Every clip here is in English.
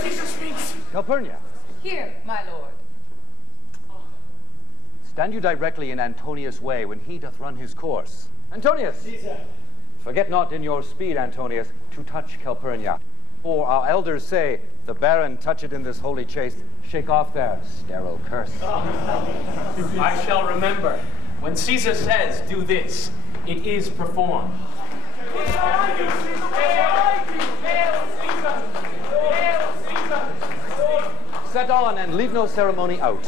Caesar speaks! Calpurnia. Here, my lord. Stand you directly in Antonius' way when he doth run his course. Antonius! Caesar! Forget not in your speed, Antonius, to touch Calpurnia. For our elders say, the Baron touch it in this holy chase, shake off their sterile curse. I shall remember. When Caesar says, do this, it is performed. Set on and leave no ceremony out.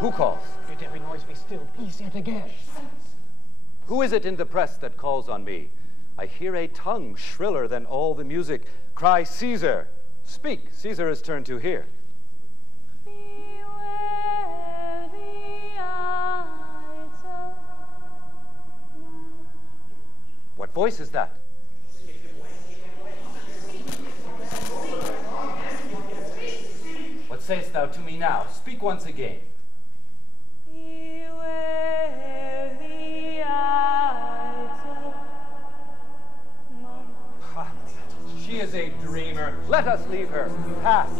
Who calls? Bid every noise be still, peace yet again. Who is it in the press that calls on me? I hear a tongue shriller than all the music. Cry, Caesar! Speak, Caesar is turned to hear. Beware the eyes of man. What voice is that? What sayest thou to me now? Speak once again. Beware the eyes of man. Ha! She is a dreamer. Let us leave her. Pass.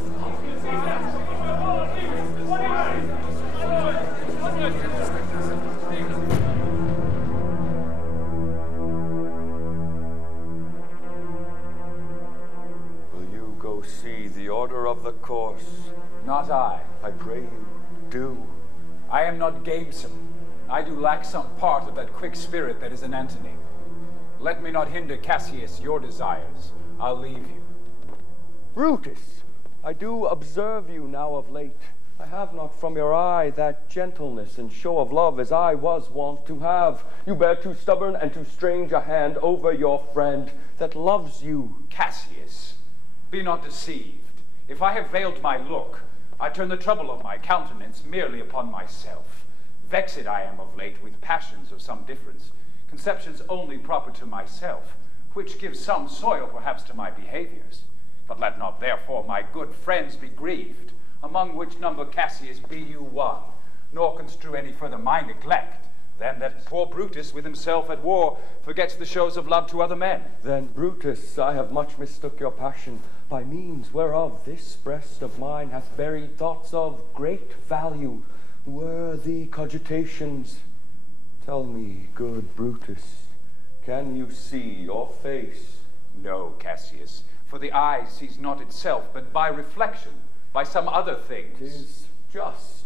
Will you go see the order of the course? Not I. I pray you, do. I am not gamesome. I do lack some part of that quick spirit that is in Antony. Let me not hinder, Cassius, your desires. I'll leave you. Brutus, I do observe you now of late. I have not from your eye that gentleness and show of love as I was wont to have. You bear too stubborn and too strange a hand over your friend that loves you. Cassius, be not deceived. If I have veiled my look, I turn the trouble of my countenance merely upon myself. Vexed I am of late with passions of some difference, conceptions only proper to myself, which give some soil perhaps to my behaviors. But let not therefore my good friends be grieved, among which number, Cassius, be you one, nor construe any further my neglect, than that poor Brutus with himself at war forgets the shows of love to other men. Then, Brutus, I have much mistook your passion, by means whereof this breast of mine hath buried thoughts of great value, worthy cogitations. Tell me, good Brutus, can you see your face? No, Cassius, for the eye sees not itself, but by reflection, by some other things. 'Tis just,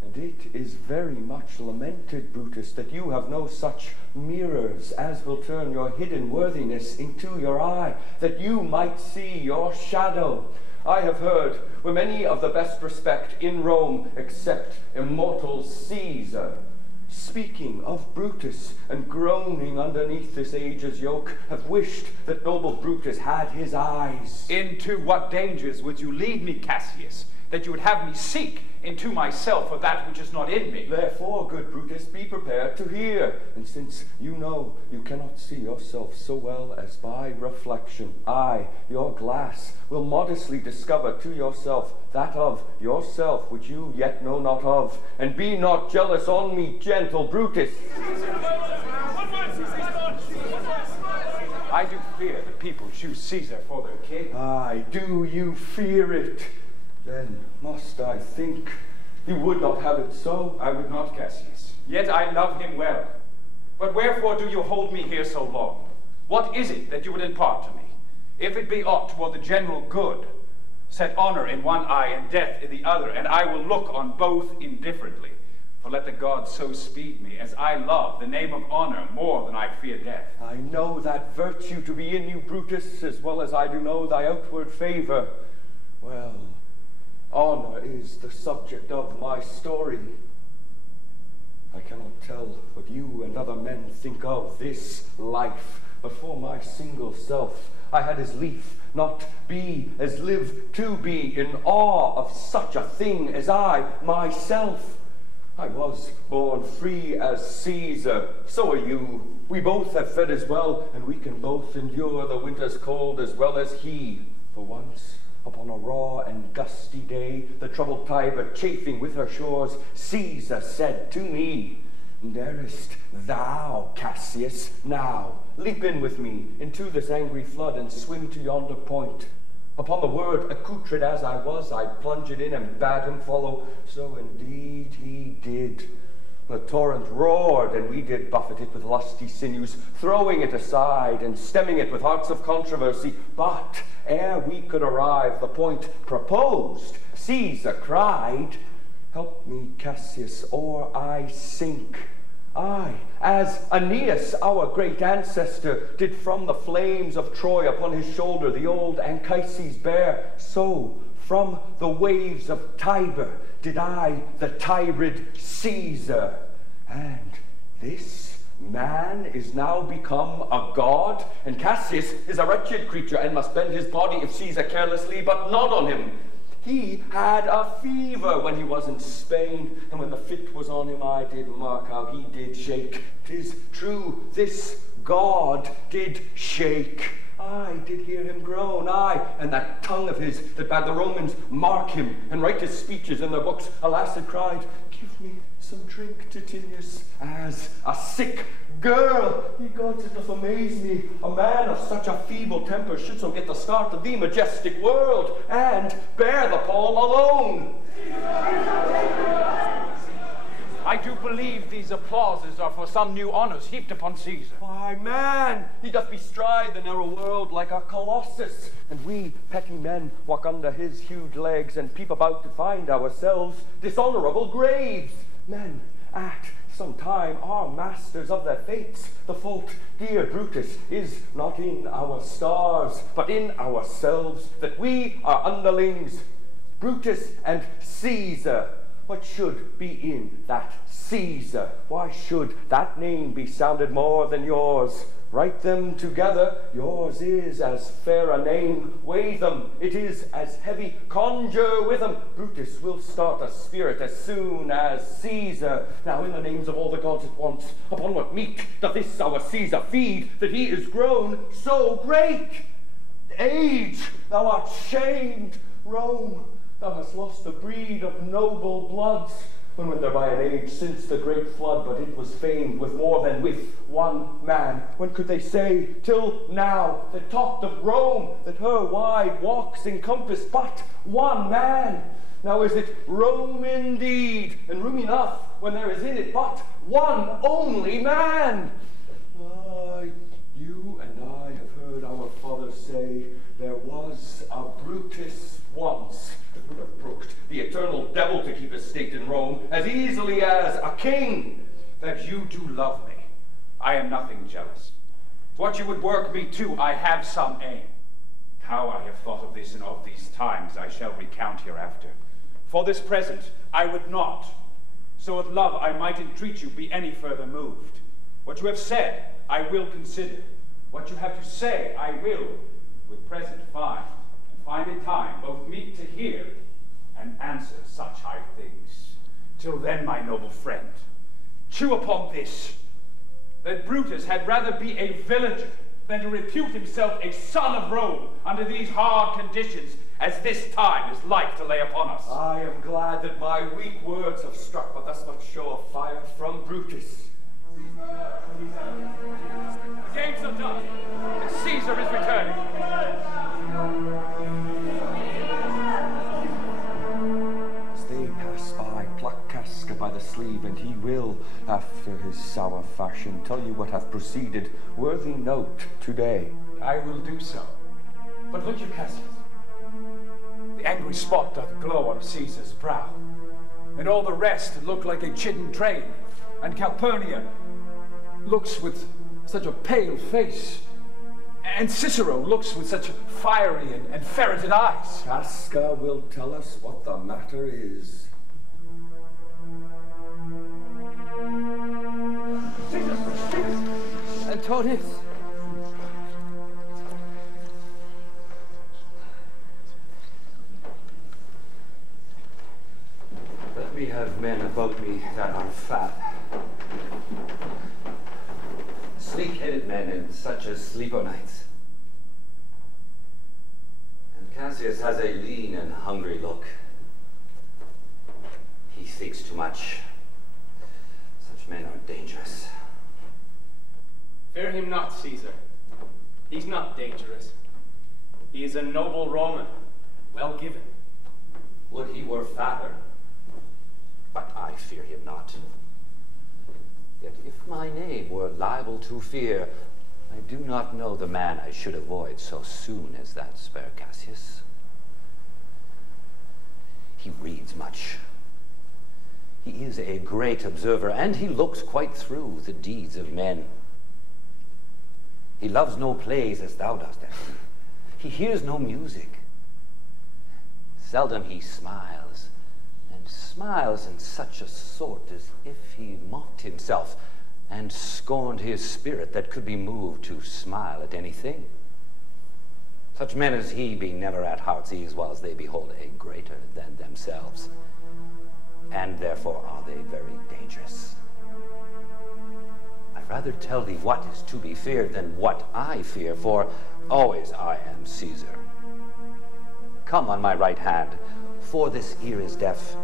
and it is very much lamented, Brutus, that you have no such mirrors as will turn your hidden worthiness into your eye, that you might see your shadow. I have heard, where many of the best respect in Rome, except immortal Caesar, speaking of Brutus and groaning underneath this age's yoke, have wished that noble Brutus had his eyes. Into what dangers would you lead me, Cassius, that you would have me seek into myself for that which is not in me? Therefore, good Brutus, be prepared to hear. And since you know you cannot see yourself so well as by reflection, I, your glass, will modestly discover to yourself that of yourself which you yet know not of. And be not jealous on me, gentle Brutus. I do fear the people choose Caesar for their king. Aye, do you fear it? Then must I think you would not have it so? I would not, Cassius. Yet I love him well. But wherefore do you hold me here so long? What is it that you would impart to me? If it be aught toward the general good, set honor in one eye and death in the other, and I will look on both indifferently. For let the gods so speed me, as I love the name of honor more than I fear death. I know that virtue to be in you, Brutus, as well as I do know thy outward favor. Well, honor is the subject of my story. I cannot tell what you and other men think of this life, but for my single self I had as lief not be as live to be in awe of such a thing as I myself. I was born free as Caesar, so are you. We both have fed as well, and we can both endure the winter's cold as well as he. For once, upon a raw and gusty day, the troubled Tiber chafing with her shores, Caesar said to me, Darest thou, Cassius, now leap in with me into this angry flood and swim to yonder point? Upon the word, accoutred as I was, I plunged in and bade him follow. So indeed he did. The torrent roared, and we did buffet it with lusty sinews, throwing it aside and stemming it with hearts of controversy. But ere we could arrive the point proposed, Caesar cried, "Help me, Cassius, or I sink. I, as Aeneas, our great ancestor, did from the flames of Troy upon his shoulder the old Anchises bear, so from the waves of Tiber did I the Tyrid Caesar. And this man is now become a god, and Cassius is a wretched creature and must bend his body if Caesar carelessly but nod on him. He had a fever when he was in Spain, and when the fit was on him, I did mark how he did shake. 'Tis true, this god did shake. I did hear him groan, aye, and that tongue of his that bade the Romans mark him and write his speeches in their books. Alas, it cried, give me some drink, Titinius, as a sick girl. Ye gods, it doth amaze me, a man of such a feeble temper should so get the start of the majestic world, and bear the palm alone. I do believe these applauses are for some new honors heaped upon Caesar. Why, man, he doth bestride the narrow world like a colossus, and we petty men walk under his huge legs and peep about to find ourselves dishonorable graves. Men at some time are masters of their fates. The fault, dear Brutus, is not in our stars, but in ourselves, that we are underlings. Brutus and Caesar. What should be in that Caesar? Why should that name be sounded more than yours? Write them together. Yours is as fair a name. Weigh them. It is as heavy. Conjure with them. Brutus will start a spirit as soon as Caesar. Now in the names of all the gods at once, upon what meat doth this our Caesar feed, that he is grown so great? Age, thou art shamed. Rome, thou hast lost the breed of noble bloods, when there by an age since the great flood, but it was famed with more than with one man. When could they say, till now, that talked of Rome, that her wide walks encompassed but one man? Now is it Rome indeed, and room enough, when there is in it but one only man? You and I have heard our fathers say, there was a Brutus once, that would have brooked the eternal devil to keep his state in Rome as easily as a king. That you do love me, I am nothing jealous. What you would work me to, I have some aim. How I have thought of this and of these times, I shall recount hereafter. For this present, I would not. So with love, I might entreat you be any further moved. What you have said, I will consider. What you have to say, I will, with present find in time both meet to hear and answer such high things. Till then, my noble friend, chew upon this, that Brutus had rather be a villager than to repute himself a son of Rome under these hard conditions as this time is like to lay upon us. I am glad that my weak words have struck but thus much show of fire from Brutus. The games are done, and Caesar is returning. As they pass by, pluck Casca by the sleeve, and he will, after his sour fashion, tell you what hath proceeded. Worthy note today. I will do so. But look you, Cassius. The angry spot doth glow on Caesar's brow, and all the rest look like a chidden train, and Calpurnia looks with such a pale face, and Cicero looks with such fiery and ferreted eyes. Casca will tell us what the matter is. Antonius! Let me have men about me that are fat. Sleek-headed men and such as sleep o' nights. And Cassius has a lean and hungry look. He thinks too much. Such Such men are dangerous. Fear him not, Caesar. He's not dangerous. He is a noble Roman, well given. Would he were fatter, but I fear him not. Yet if my name were liable to fear, I do not know the man I should avoid so soon as that spare Cassius. He reads much. He is a great observer, and he looks quite through the deeds of men. He loves no plays as thou dost, Antony. He hears no music. Seldom he smiles, and smiles in such a sort as if he mocked himself and scorned his spirit that could be moved to smile at anything. Such men as he be never at heart's ease whilst they behold a greater than themselves, and therefore are they very dangerous. I'd rather tell thee what is to be feared than what I fear, for always I am Caesar. Come on my right hand, for this ear is deaf,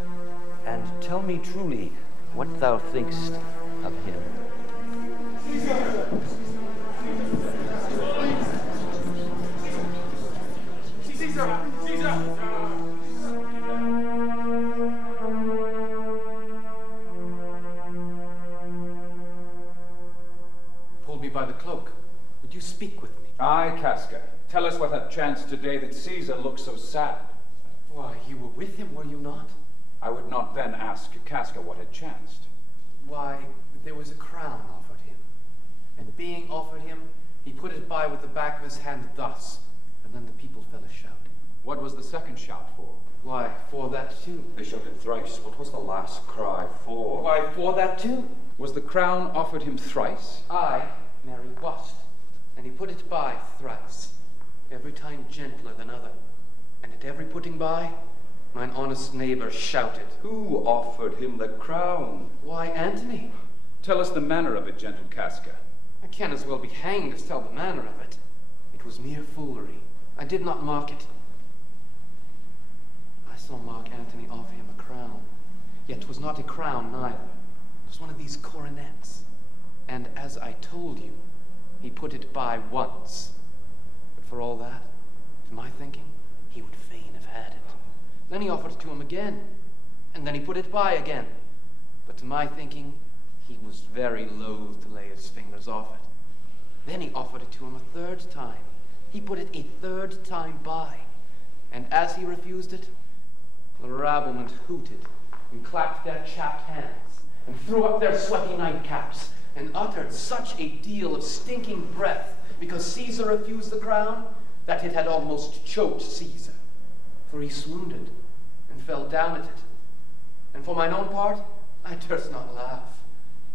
and tell me truly what thou thinkst of him. Caesar! Caesar! Pulled me by the cloak. Would you speak with me? Aye, Casca. Tell us what hath chanced today that Caesar looks so sad. Why, you were with him, were you not? I would not then ask Casca what had chanced. Why, there was a crown offered him. And being offered him, he put it by with the back of his hand thus. And then the people fell a shouting. What was the second shout for? Why, for that too. They shouted thrice. What was the last cry for? Why, for that too. Was the crown offered him thrice? Aye, Mary wast. And he put it by thrice, every time gentler than other. And at every putting by, mine honest neighbor shouted. Who offered him the crown? Why, Antony. Tell us the manner of it, gentle Casca. I can as well be hanged as tell the manner of it. It was mere foolery. I did not mark it. I saw Mark Antony offer him a crown. Yet 'twas not a crown neither. It was one of these coronets. And as I told you, he put it by once. But for all that, to my thinking, he would fain have had it. Then he offered it to him again, and then he put it by again. But to my thinking, he was very loath to lay his fingers off it. Then he offered it to him a third time. He put it a third time by. And as he refused it, the rabblement hooted and clapped their chapped hands and threw up their sweaty nightcaps and uttered such a deal of stinking breath because Caesar refused the crown that it had almost choked Caesar. For he swooned and fell down at it. And for mine own part, I durst not laugh,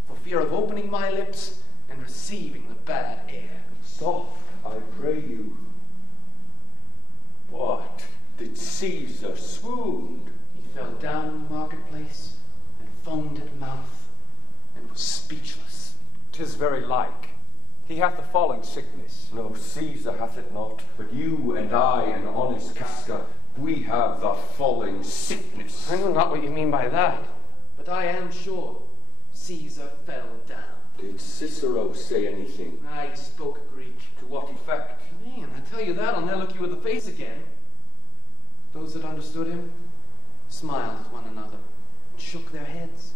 for fear of opening my lips and receiving the bad air. Soft, I pray you. What? Did Caesar swoon? He fell down in the marketplace and foamed at mouth and was speechless. 'Tis very like. He hath the falling sickness. No, Caesar hath it not, but you and I and honest Casca, we have the falling sickness. I know not what you mean by that, but I am sure Caesar fell down. Did Cicero say anything? I spoke Greek. To what effect? Man, I tell you that, I'll never look you in the face again. Those that understood him smiled at one another and shook their heads.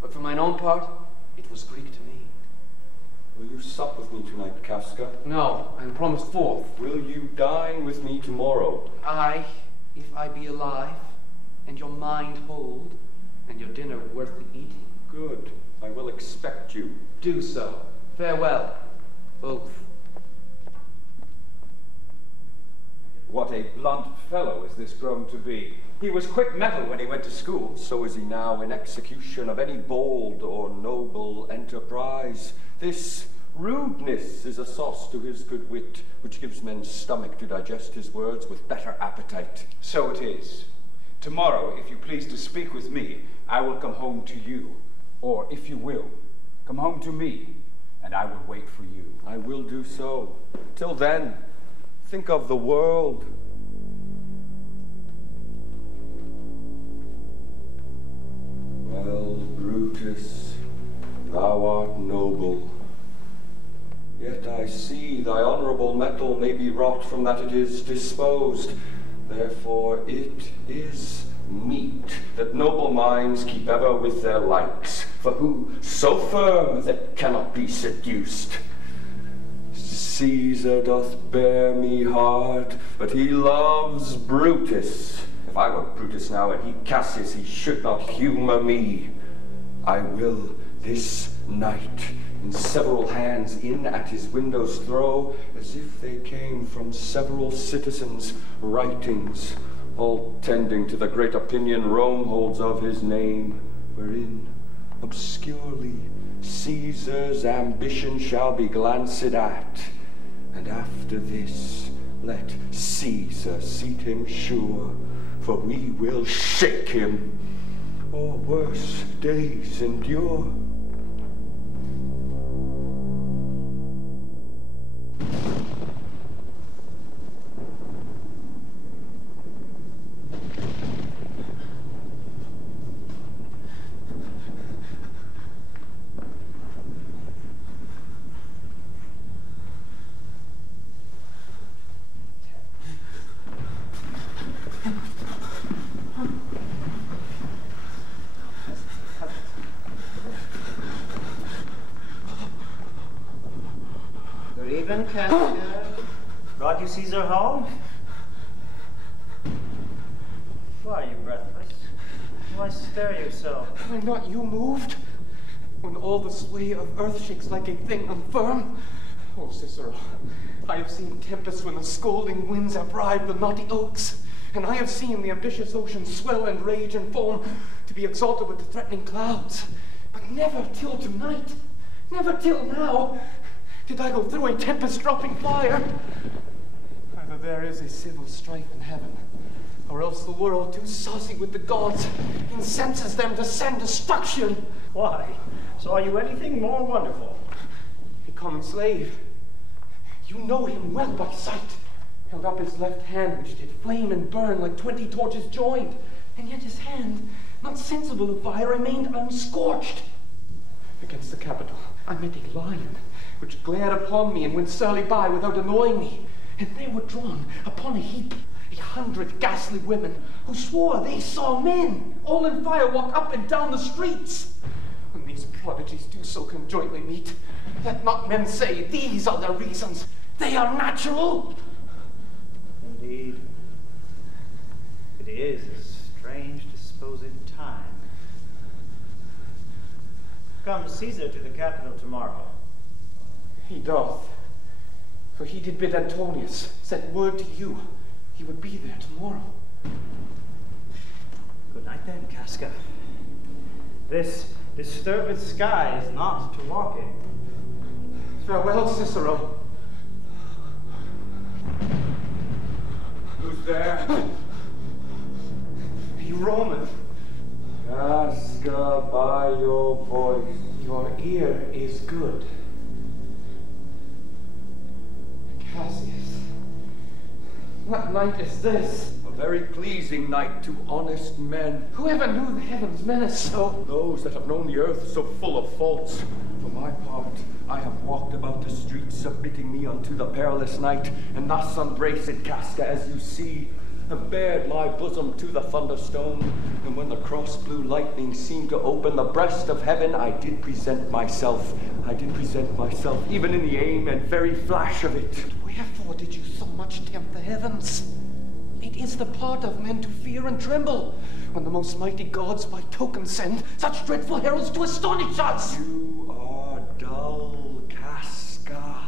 But for mine own part, it was Greek to me. Will you sup with me tonight, Casca? No, I am promised forth. Will you dine with me tomorrow? Aye, if I be alive, and your mind hold, and your dinner worth the eating. Good. I will expect you. Do so. Farewell, both. What a blunt fellow is this grown to be. He was quick mettle when he went to school. So is he now in execution of any bold or noble enterprise. This rudeness is a sauce to his good wit, which gives men stomach to digest his words with better appetite. So it is. Tomorrow, if you please to speak with me, I will come home to you. Or, if you will, come home to me, and I will wait for you. I will do so. Till then, think of the world. Well, Brutus, Thou art noble. Yet I see thy honourable metal may be wrought from that it is disposed. Therefore it is meet that noble minds keep ever with their likes. For who so firm that cannot be seduced? Caesar doth bear me hard, but he loves Brutus. If I were Brutus now and he Cassius, he should not humour me. I will this night in several hands in at his windows throw, as if they came from several citizens' writings, all tending to the great opinion Rome holds of his name, wherein obscurely Caesar's ambition shall be glanced at, and after this let Caesar seat him sure, for we will shake him, or worse days endure. Cassius, brought you Caesar home? Why are you breathless? Why stare you so? Are not you moved? When all the sway of earth shakes like a thing unfirm? Oh, Cicero, I have seen tempests when the scolding winds have rived the knotty oaks, and I have seen the ambitious ocean swell and rage and foam to be exalted with the threatening clouds. But never till tonight, never till now, did I go through a tempest-dropping fire. Either there is a civil strife in heaven, or else the world, too saucy with the gods, incenses them to send destruction. Why? Saw you anything more wonderful? A common slave. You know him well by sight. Held up his left hand, which did flame and burn like 20 torches joined, and yet his hand, not sensible of fire, remained unscorched. Against the Capitol, I met a lion, which glared upon me and went surly by without annoying me. And there were drawn upon a heap 100 ghastly women, who swore they saw men, all in fire, walk up and down the streets. When these prodigies do so conjointly meet, let not men say these are their reasons. They are natural. Indeed, it is a strange disposed time. Come Caesar to the Capitol tomorrow. He doth, for he did bid Antonius send word to you he would be there tomorrow. Good night then, Casca. This disturbed sky is not to walk in. Farewell, Cicero. Who's there? A Roman. Casca, by your voice. Your ear is good. Cassius, what night is this? A very pleasing night to honest men. Whoever knew the heavens menace so? Those that have known the earth so full of faults. For my part, I have walked about the streets, submitting me unto the perilous night, and thus unbraced, Casca, as you see, have bared my bosom to the thunderstone, and when the cross-blue lightning seemed to open the breast of heaven, I did present myself, even in the aim and very flash of it. Wherefore did you so much tempt the heavens? It is the part of men to fear and tremble, when the most mighty gods by token send such dreadful heralds to astonish us. You are dull, Casca.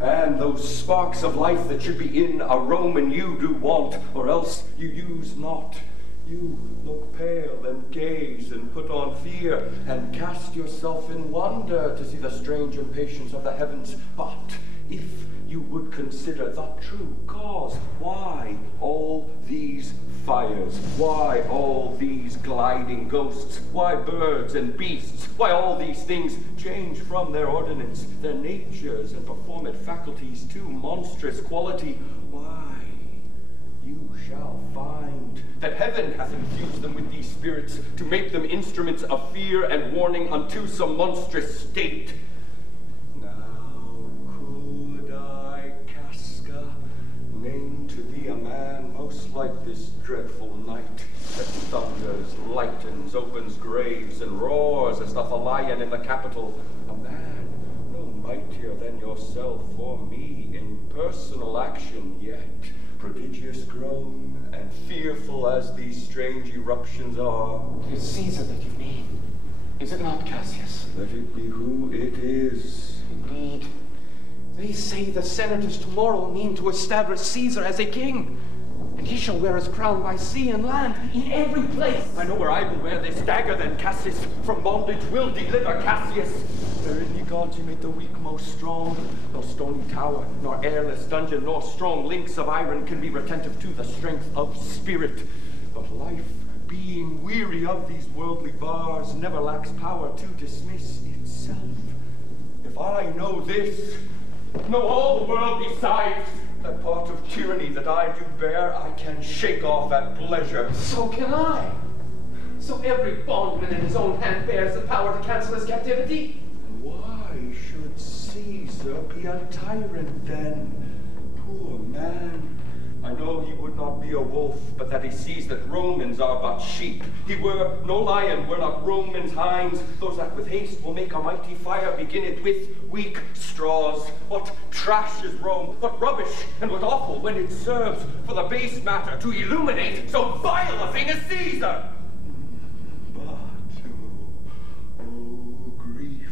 And those sparks of life that should be in a Roman you do want, or else you use not. You look pale and gaze and put on fear, and cast yourself in wonder to see the strange impatience of the heavens. But if you would consider the true cause, why all these fires? Why all these gliding ghosts? Why birds and beasts? Why all these things change from their ordinance, their natures and performate faculties to monstrous quality? Why, you shall find that heaven hath infused them with these spirits to make them instruments of fear and warning unto some monstrous state. Now could I, Casca, name to thee a man most like this dreadful night that thunders, lightens, opens graves, and roars as doth a lion in the Capitol, a man no mightier than yourself for me in personal action, yet prodigious grown and fearful as these strange eruptions are. It is Caesar that you mean, is it not, Cassius? Let it be who it is. Indeed. They say the senators tomorrow mean to establish Caesar as a king, and he shall wear his crown by sea and land, in every place. I know where I will wear this dagger then, Cassius. From bondage will deliver, Cassius. Wherein ye gods you made the weak most strong. No stony tower, nor airless dungeon, nor strong links of iron can be retentive to the strength of spirit. But life, being weary of these worldly bars, never lacks power to dismiss itself. If I know this, know all the world besides, that part of tyranny that I do bear, I can shake off at pleasure. So can I. So every bondman in his own hand bears the power to cancel his captivity. Why should Caesar be a tyrant then? Poor man. I know he would not be a wolf, but that he sees that Romans are but sheep. He were no lion, were not Romans hinds. Those that with haste will make a mighty fire begin it with weak straws. What trash is Rome, what rubbish, and what awful when it serves for the base matter to illuminate so vile a thing as Caesar. But, oh grief,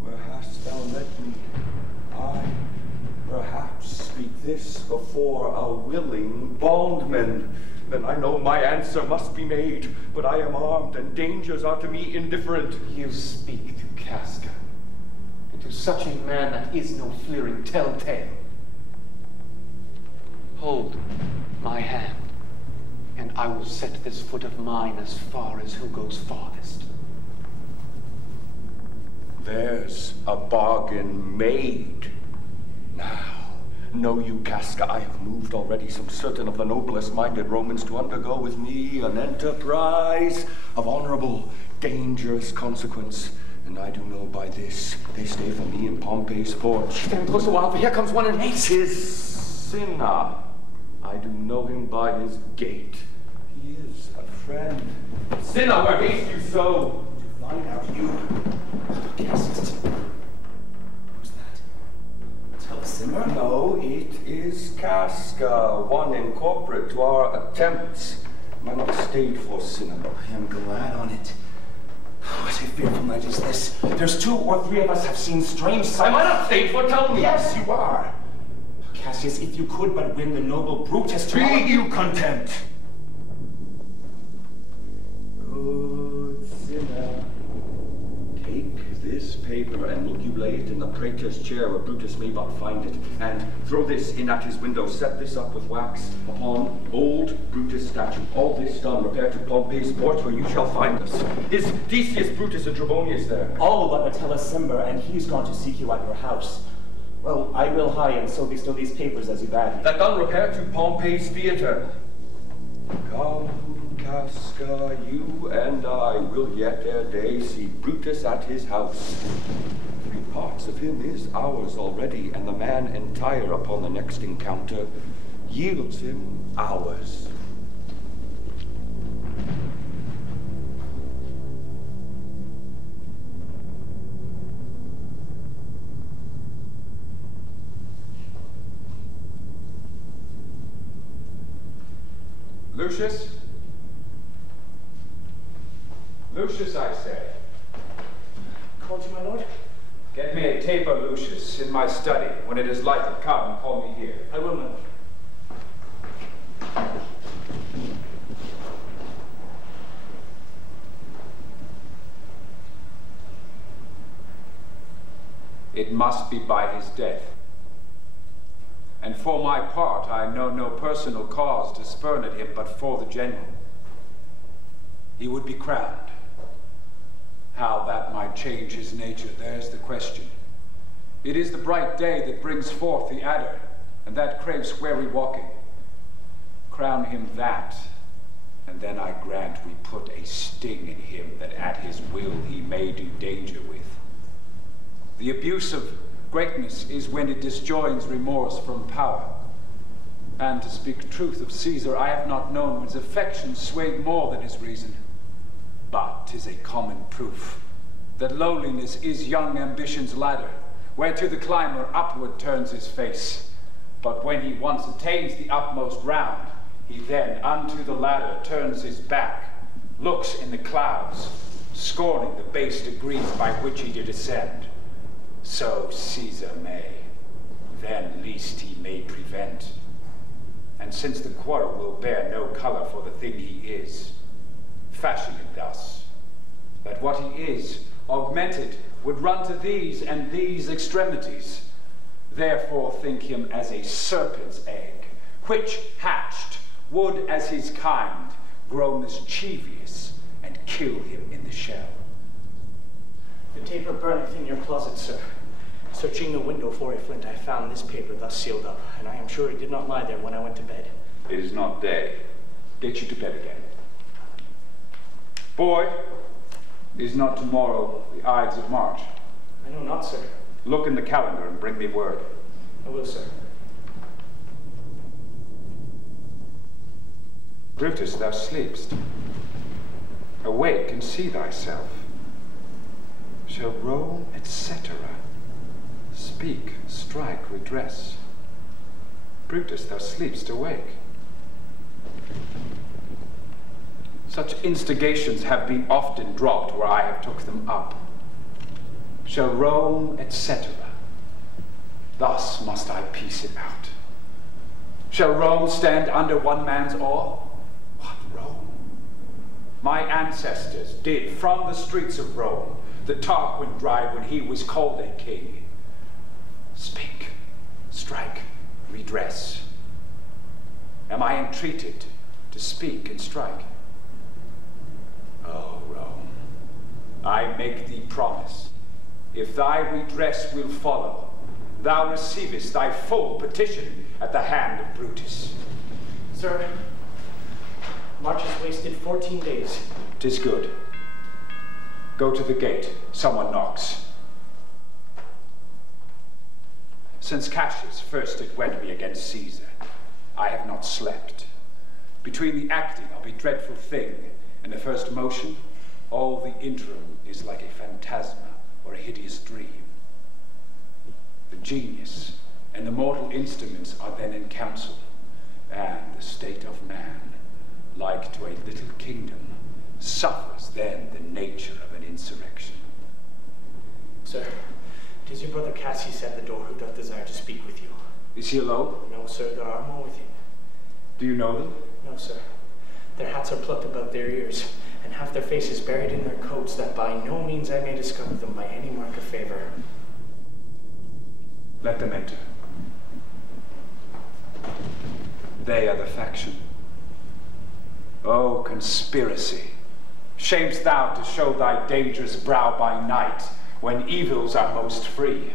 where hast thou led me? I perhaps speak this before a willing bondman. Then I know my answer must be made, but I am armed, and dangers are to me indifferent. You speak to Casca, and to such a man that is no fleering telltale. Hold my hand, and I will set this foot of mine as far as who goes farthest. There's a bargain made. Now, know you, Casca, I have moved already some certain of the noblest minded Romans to undergo with me an enterprise of honorable, dangerous consequence. And I do know by this, they stay for me in Pompey's porch. Stand close a while, for here comes one in haste. 'Tis Cinna. I do know him by his gait. He is a friend. Cinna, where haste you so? To find out you. Cassius. Who's that? Telesimmer? No, it is Casca, one incorporate to our attempts. Am I not stayed for Cinna? I am glad on it. What a fearful night is this. There's 2 or 3 of us have seen strange sights. Am I not stayed for? Tell me. Yes, you are. Cassius, if you could but win the noble Brutus to... Be you content. Good Cinna, take this paper and look you lay it in the praetor's chair where Brutus may but find it, and throw this in at his window, set this up with wax upon old Brutus' statue. All this done, repair to Pompey's porch where you shall find us. Is Decius Brutus and Trebonius there? All but Metellus-Cimber, and he's gone to seek you at your house. Well, I will hie and so bestow these papers as you bade me. That done, repair to Pompey's theatre. Come, Casca, you and I will yet ere day see Brutus at his house. 3 parts of him is ours already, and the man entire upon the next encounter yields him ours. Lucius? Lucius, I say. Called you, my lord? Get me a taper, Lucius, in my study. When it is lighted, come and call me here. I will, my lord. It must be by his death. And for my part, I know no personal cause to spurn at him but for the general. He would be crowned. How that might change his nature, there's the question. It is the bright day that brings forth the adder, and that craves wary walking. Crown him that, and then I grant we put a sting in him that at his will he may do danger with. The abuse of greatness is when it disjoins remorse from power. And to speak truth of Caesar, I have not known when his affection swayed more than his reason. But 'tis a common proof that lowliness is young ambition's ladder, whereto the climber upward turns his face. But when he once attains the utmost round, he then unto the ladder turns his back, looks in the clouds, scorning the base degrees by which he did ascend. So Caesar may, then least he may prevent. And since the quarrel will bear no color for the thing he is, fashion it thus, that what he is, augmented, would run to these and these extremities. Therefore think him as a serpent's egg, which hatched would as his kind grow mischievous and kill him in the shell. The taper burneth in your closet, sir. Searching the window for a flint, I found this paper thus sealed up, and I am sure it did not lie there when I went to bed. It is not day. Get you to bed again. Boy, is not tomorrow the Ides of March? I know not, sir. Look in the calendar and bring me word. I will, sir. Brutus, thou sleepst. Awake and see thyself. Shall Rome, etc. speak, strike, redress? Brutus, thou sleepst, awake. Such instigations have been often dropped where I have took them up. Shall Rome, etc. Thus must I piece it out. Shall Rome stand under one man's awe? What Rome? My ancestors did from the streets of Rome the Tarquin drive when he was called a king. Speak, strike, redress. Am I entreated to speak and strike? Oh, Rome, I make thee promise. If thy redress will follow, thou receivest thy full petition at the hand of Brutus. Sir, March has wasted 14 days. 'Tis good. Go to the gate. Someone knocks. Since Cassius first did wed me against Caesar, I have not slept. Between the acting of a dreadful thing and the first motion, all the interim is like a phantasma or a hideous dream. The genius and the mortal instruments are then in council, and the state of man, like to a little kingdom, suffers then the nature of an insurrection. Sir, 'tis your brother Cassius at the door who doth desire to speak with you. Is he alone? No, sir, there are more with him. Do you know them? No, sir. Their hats are plucked about their ears, and have their faces buried in their coats, that by no means I may discover them by any mark of favor. Let them enter. They are the faction. O conspiracy, shamest thou to show thy dangerous brow by night, when evils are most free?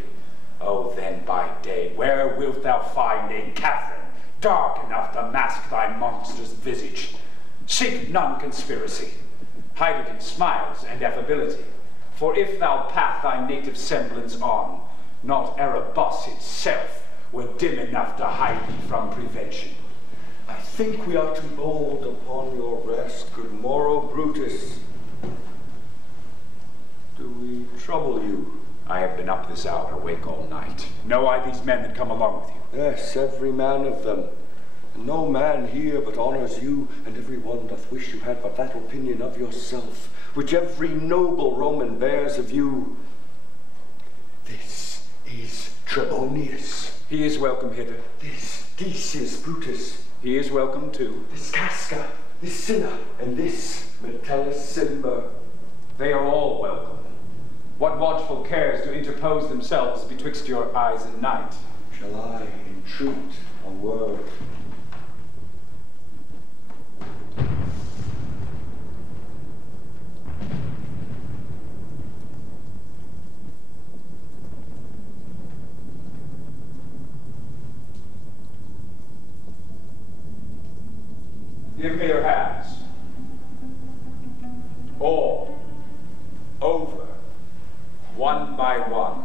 O then by day, where wilt thou find a cavern dark enough to mask thy monstrous visage? Seek none conspiracy. Hide it in smiles and affability. For if thou path thy native semblance on, not Erebus itself were dim enough to hide thee from prevention. I think we are too old upon your rest. Good morrow, Brutus. Do we trouble you? I have been up this hour, awake all night. Know I these men that come along with you? Yes, every man of them. And no man here but honors you, and every one doth wish you had but that opinion of yourself, which every noble Roman bears of you. This is Trebonius. He is welcome hither. This Decius Brutus. He is welcome too. This Casca, this Cinna, and this Metellus Cimber. They are all welcome. What watchful cares do interpose themselves betwixt your eyes and night? Shall I entreat a word? Give me your hands. All. Over. One by one.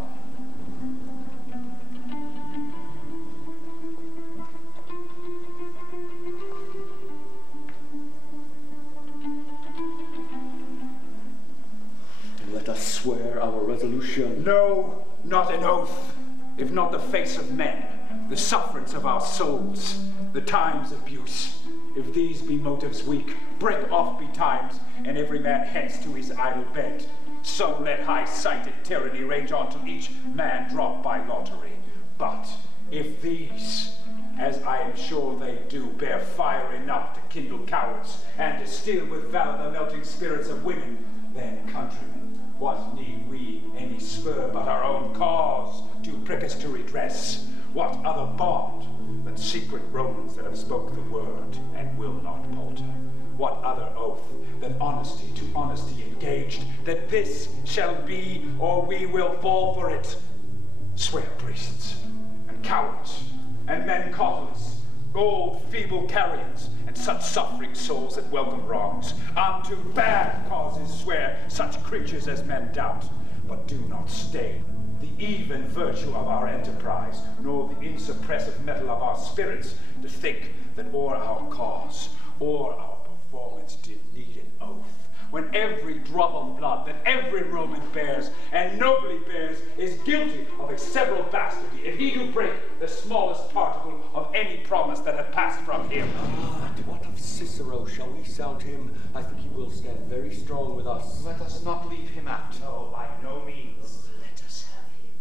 Let us swear our resolution. No, not an oath, if not the face of men, the sufferance of our souls, the time's abuse. If these be motives weak, break off betimes, and every man hence to his idle bed. So let high-sighted tyranny range on till each man drop by lottery. But if these, as I am sure they do, bear fire enough to kindle cowards, and distill with valor the melting spirits of women, then, countrymen, what need we any spur but our own cause to prick us to redress? What other bond than secret Romans that have spoke the word and will not palter? What other oath than honesty to honesty engaged, that this shall be or we will fall for it? Swear priests, and cowards, and men cautelous, old feeble carrions, and such suffering souls that welcome wrongs. Unto bad causes swear such creatures as men doubt, but do not stain the even virtue of our enterprise, nor the insuppressive metal of our spirits, to think that o'er our cause, or our performance did need an oath, when every drop of blood that every Roman bears, and nobly bears, is guilty of a several bastardy, if he do break the smallest particle of any promise that hath passed from him. But what of Cicero? Shall we sound him? I think he will stand very strong with us. Let us not leave him out. No, by no means. Let us have him,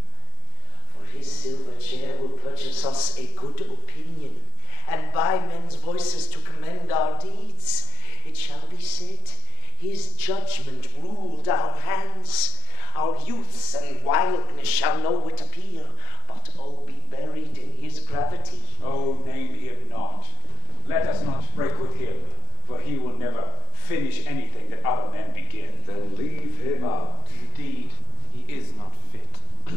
for his silver chair will purchase us a good opinion, and by men's voices to commend our deeds. It shall be said, his judgment ruled our hands. Our youths and wildness shall no whit appear, but all be buried in his gravity. Oh, name him not. Let us not break with him, for he will never finish anything that other men begin. Then leave him out. Indeed, he is not fit.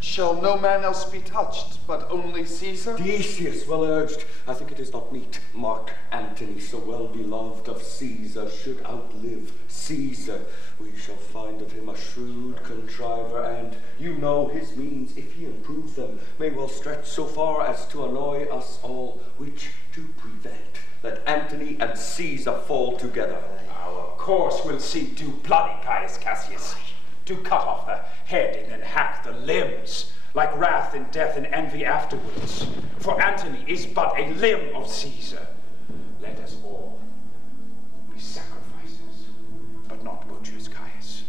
Shall no man else be touched, but only Caesar? Decius, well urged. I think it is not meet. Mark Antony, so well beloved of Caesar, should outlive Caesar. We shall find of him a shrewd contriver, and you know his means, if he improve them, may well stretch so far as to annoy us all, which to prevent, let Antony and Caesar fall together. Our course will seem too bloody, Caius Cassius, to cut off the head and then hack the limbs, like wrath and death and envy afterwards. For Antony is but a limb of Caesar. Let us all be sacrifices, but not butchers, Caius.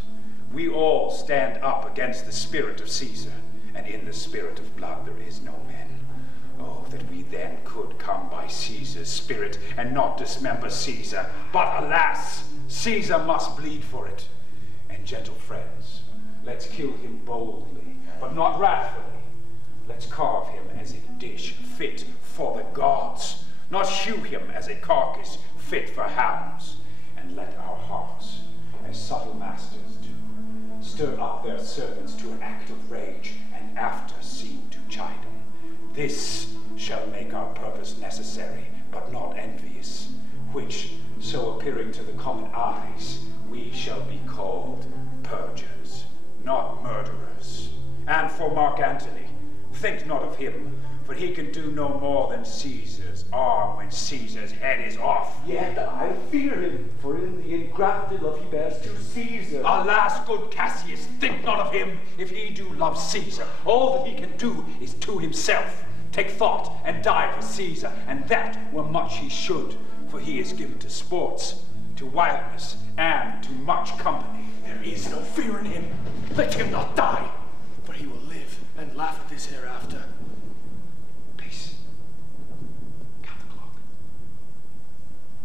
We all stand up against the spirit of Caesar, and in the spirit of blood there is no men. Oh, that we then could come by Caesar's spirit and not dismember Caesar. But alas, Caesar must bleed for it. And gentle friends, let's kill him boldly, but not wrathfully. Let's carve him as a dish fit for the gods, not hew him as a carcass fit for hounds. And let our hearts, as subtle masters do, stir up their servants to an act of rage, and after seem to chide them. This shall make our purpose necessary, but not envious, which, so appearing to the common eyes, we shall be called purgers, not murderers. And for Mark Antony, think not of him, for he can do no more than Caesar's arm when Caesar's head is off. Yet I fear him, for in the engrafted love he bears to Caesar. Alas, good Cassius, think not of him, if he do love Caesar. All that he can do is to himself. Take thought and die for Caesar, and that were much he should, for he is given to sports, to wildness, and to much company. There is no fear in him. Let him not die, for he will live and laugh at this hereafter. Peace. Count the clock.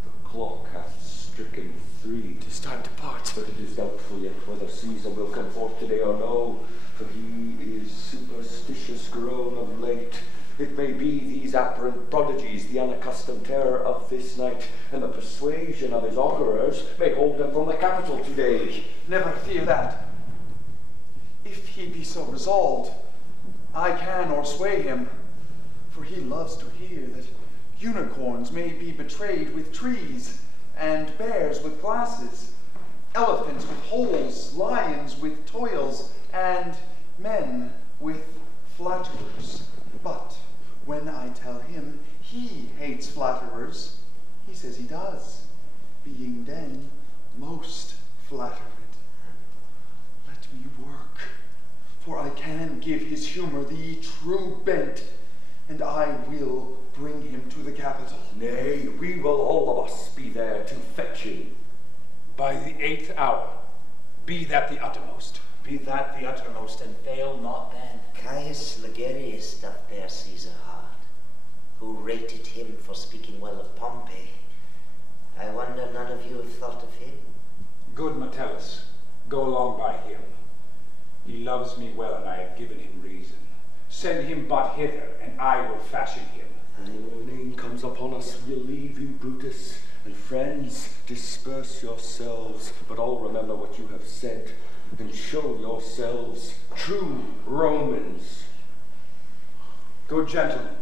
The clock hath stricken 3. 'Tis time to part. But it is doubtful yet whether Caesar will come forth today or no, for he is superstitious grown of late. It may be these apparent prodigies, the unaccustomed terror of this night, and the persuasion of his augurers may hold him from the capital today. Never fear that. If he be so resolved, I can o'ersway him, for he loves to hear that Unicorns may be betrayed with trees, and bears with glasses, elephants with holes, lions with toils, and men with flatterers. But when I tell him he hates flatterers, he says he does, being then most flattered. Let me work, for I can give his humor the true bent, and I will bring him to the capital. Nay, we will all of us be there to fetch him. By the 8th hour, be that the uttermost. Be that the uttermost, and fail not then. Caius Ligerius doth bear Caesar hard, who rated him for speaking well of Pompey. I wonder none of you have thought of him. Good Metellus, go along by him. He loves me well, and I have given him reason. Send him but hither, and I will fashion him. Morning comes upon us, we'll leave you, Brutus, and friends, disperse yourselves, but all remember what you have said, and show yourselves true Romans. Good gentlemen,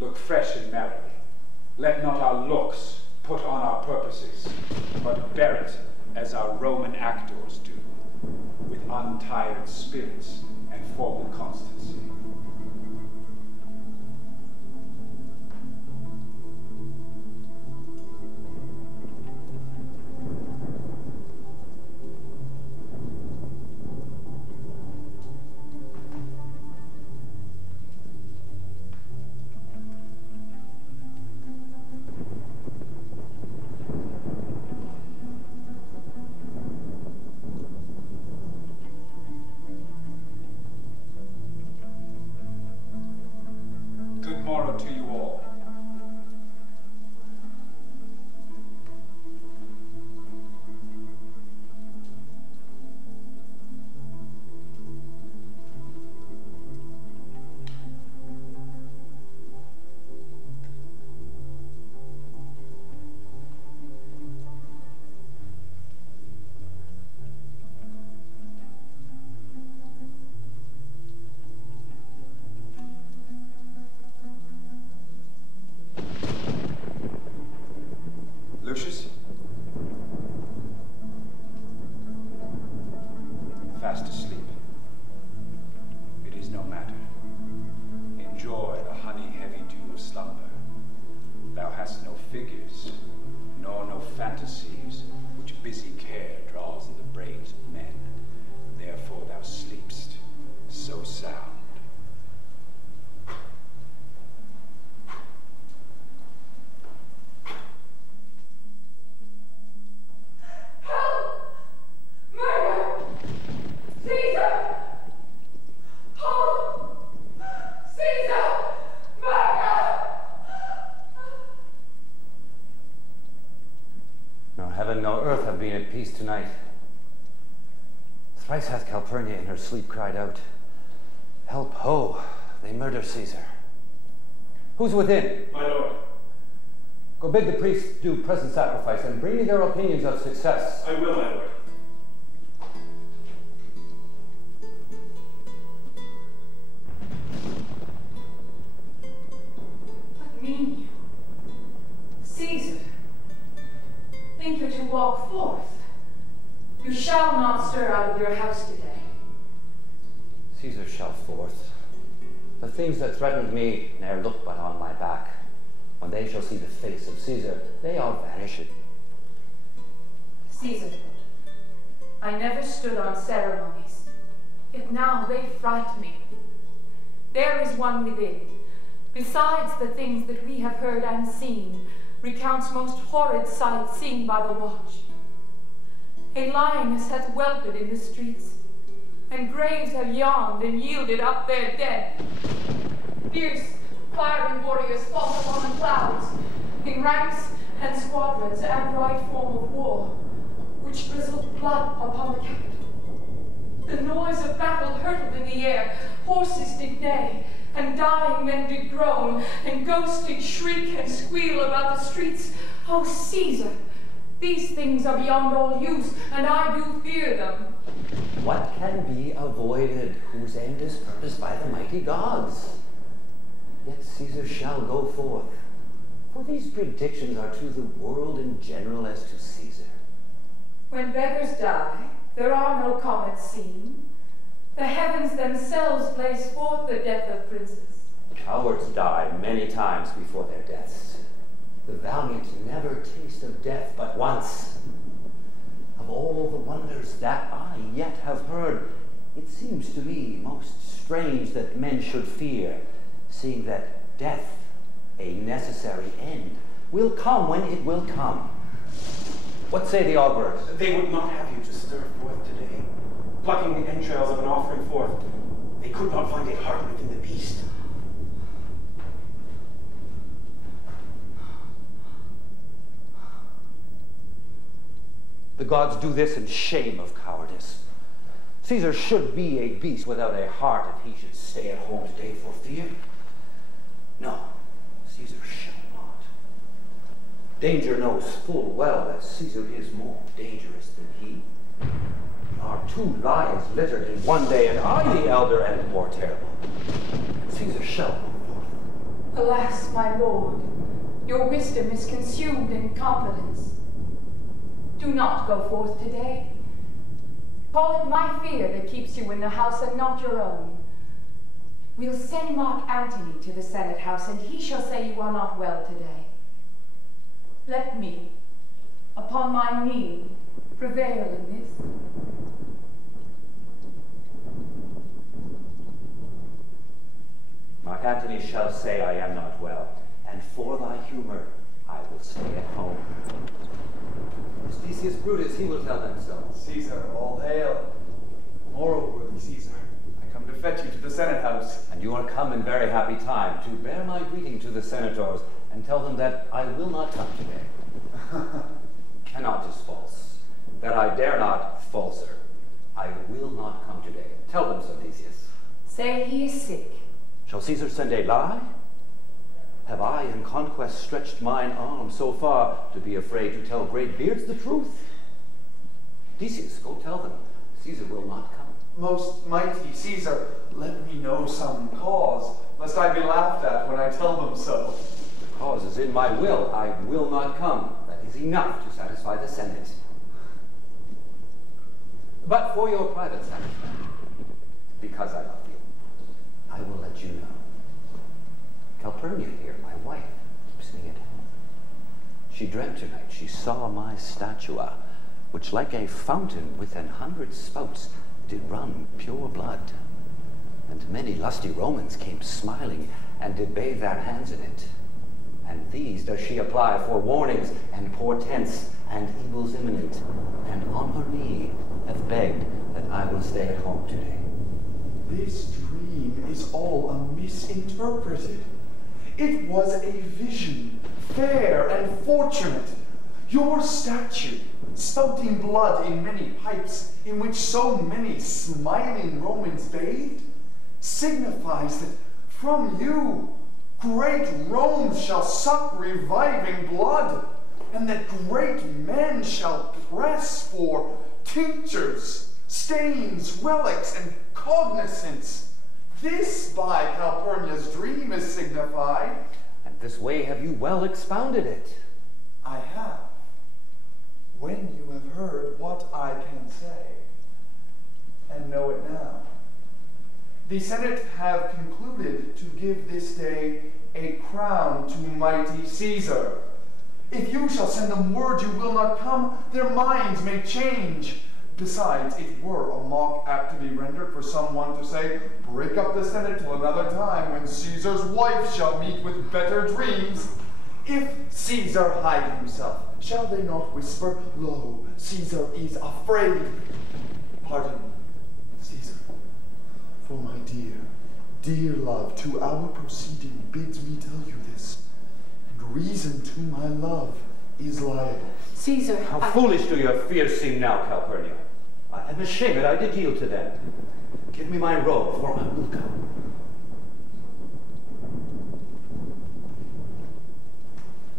look fresh and merry. Let not our looks put on our purposes, but bear it as our Roman actors do, with untired spirits and formal constancy. To you all. Lucius? Fast asleep. It is no matter. Enjoy the honey-heavy dew of slumber. Thou hast no figures, nor no fantasies, which busy care draws in the brains of men. Therefore thou sleepst so sound. No earth have been at peace tonight. Thrice hath Calpurnia in her sleep cried out, "Help, ho, they murder Caesar." Who's within? My lord. Go bid the priests do present sacrifice and bring me their opinions of success. I will, my lord. What mean you? Caesar, think you to walk forth? You shall not stir out of your house today. Caesar shall forth. The things that threatened me ne'er look but on my back. When they shall see the face of Caesar, they all vanish. Caesar, I never stood on ceremonies, yet now they fright me. There is one within, besides the things that we have heard and seen, recounts most horrid sights seen by the watch. A lioness hath whelped in the streets, and graves have yawned and yielded up their dead. Fierce, fiery warriors fought upon the clouds, in ranks and squadrons and right form of war, which drizzled blood upon the capital. The noise of battle hurtled in the air, horses did neigh, and dying men did groan, and ghosts did shriek and squeal about the streets. O Caesar, these things are beyond all use, and I do fear them. What can be avoided, whose end is purposed by the mighty gods? yet Caesar shall go forth. For these predictions are to the world in general as to Caesar. When beggars die, there are no comets seen. The heavens themselves blaze forth the death of princes. Cowards die many times before their deaths. The valiant never taste of death but once. Of all the wonders that I yet have heard, it seems to me most strange that men should fear, seeing that death, a necessary end, will come when it will come. What say the augurs? They would not have you to stir forth today, plucking the entrails of an offering forth. They could not find a heart within the beast. The gods do this in shame of cowardice. Caesar should be a beast without a heart if he should stay at home today for fear. No, Caesar shall not. Danger knows full well that Caesar is more dangerous than he. Our two lions littered in one day, and I the elder and more terrible. Caesar shall go forth. Alas, my lord, your wisdom is consumed in confidence. Do not go forth today. Call it my fear that keeps you in the house and not your own. We'll send Mark Antony to the Senate house, and he shall say you are not well today. Let me, upon my knee, prevail in this. Mark Antony shall say I am not well, and for thy humor I will stay at home. Justius Brutus, he will tell them so. Caesar, all hail. Moreover, worthy Caesar, I come to fetch you to the Senate house. And you are come in very happy time to bear my greeting to the senators and tell them that I will not come today. Cannot is false. That I dare not, falser. I will not come today. Tell them so, Theseus. Say he is sick. Shall Caesar send a lie? Have I in conquest stretched mine arm so far to be afraid to tell great beards the truth? Theseus, go tell them. Caesar will not come. Most mighty Caesar, let me know some cause, lest I be laughed at when I tell them so. The cause is in my will. I will not come. That is enough to satisfy the Senate. But for your private satisfaction, because I love you, I will let you know. Calpurnia here, my wife, keeps me at home. She dreamt tonight she saw my statua, which like a fountain with 100 spouts did run pure blood. And many lusty Romans came smiling and did bathe their hands in it. And these does she apply for warnings and portents and evils imminent, and on her knee hath begged that I will stay at home today. This dream is all misinterpreted. It was a vision, fair and fortunate. Your statue, spouting blood in many pipes, in which so many smiling Romans bathed, signifies that from you great Rome shall suck reviving blood, and that great men shall press for tinctures, stains, relics, and cognizance. This by Calpurnia's dream is signified. And this way have you well expounded it. I have. When you have heard what I can say, and know it now. The Senate have concluded to give this day a crown to mighty Caesar. If you shall send them word you will not come, their minds may change. Besides, it were a mock act to be rendered for someone to say, break up the Senate till another time when Caesar's wife shall meet with better dreams. If Caesar hide himself, shall they not whisper, lo, Caesar is afraid? Pardon, Caesar, for my dear love to our proceeding bids me tell you this, and reason to my love is liable. Caesar, How foolish do your fears seem now, Calpurnia. I am ashamed I did yield to them. Give me my robe, for I will go.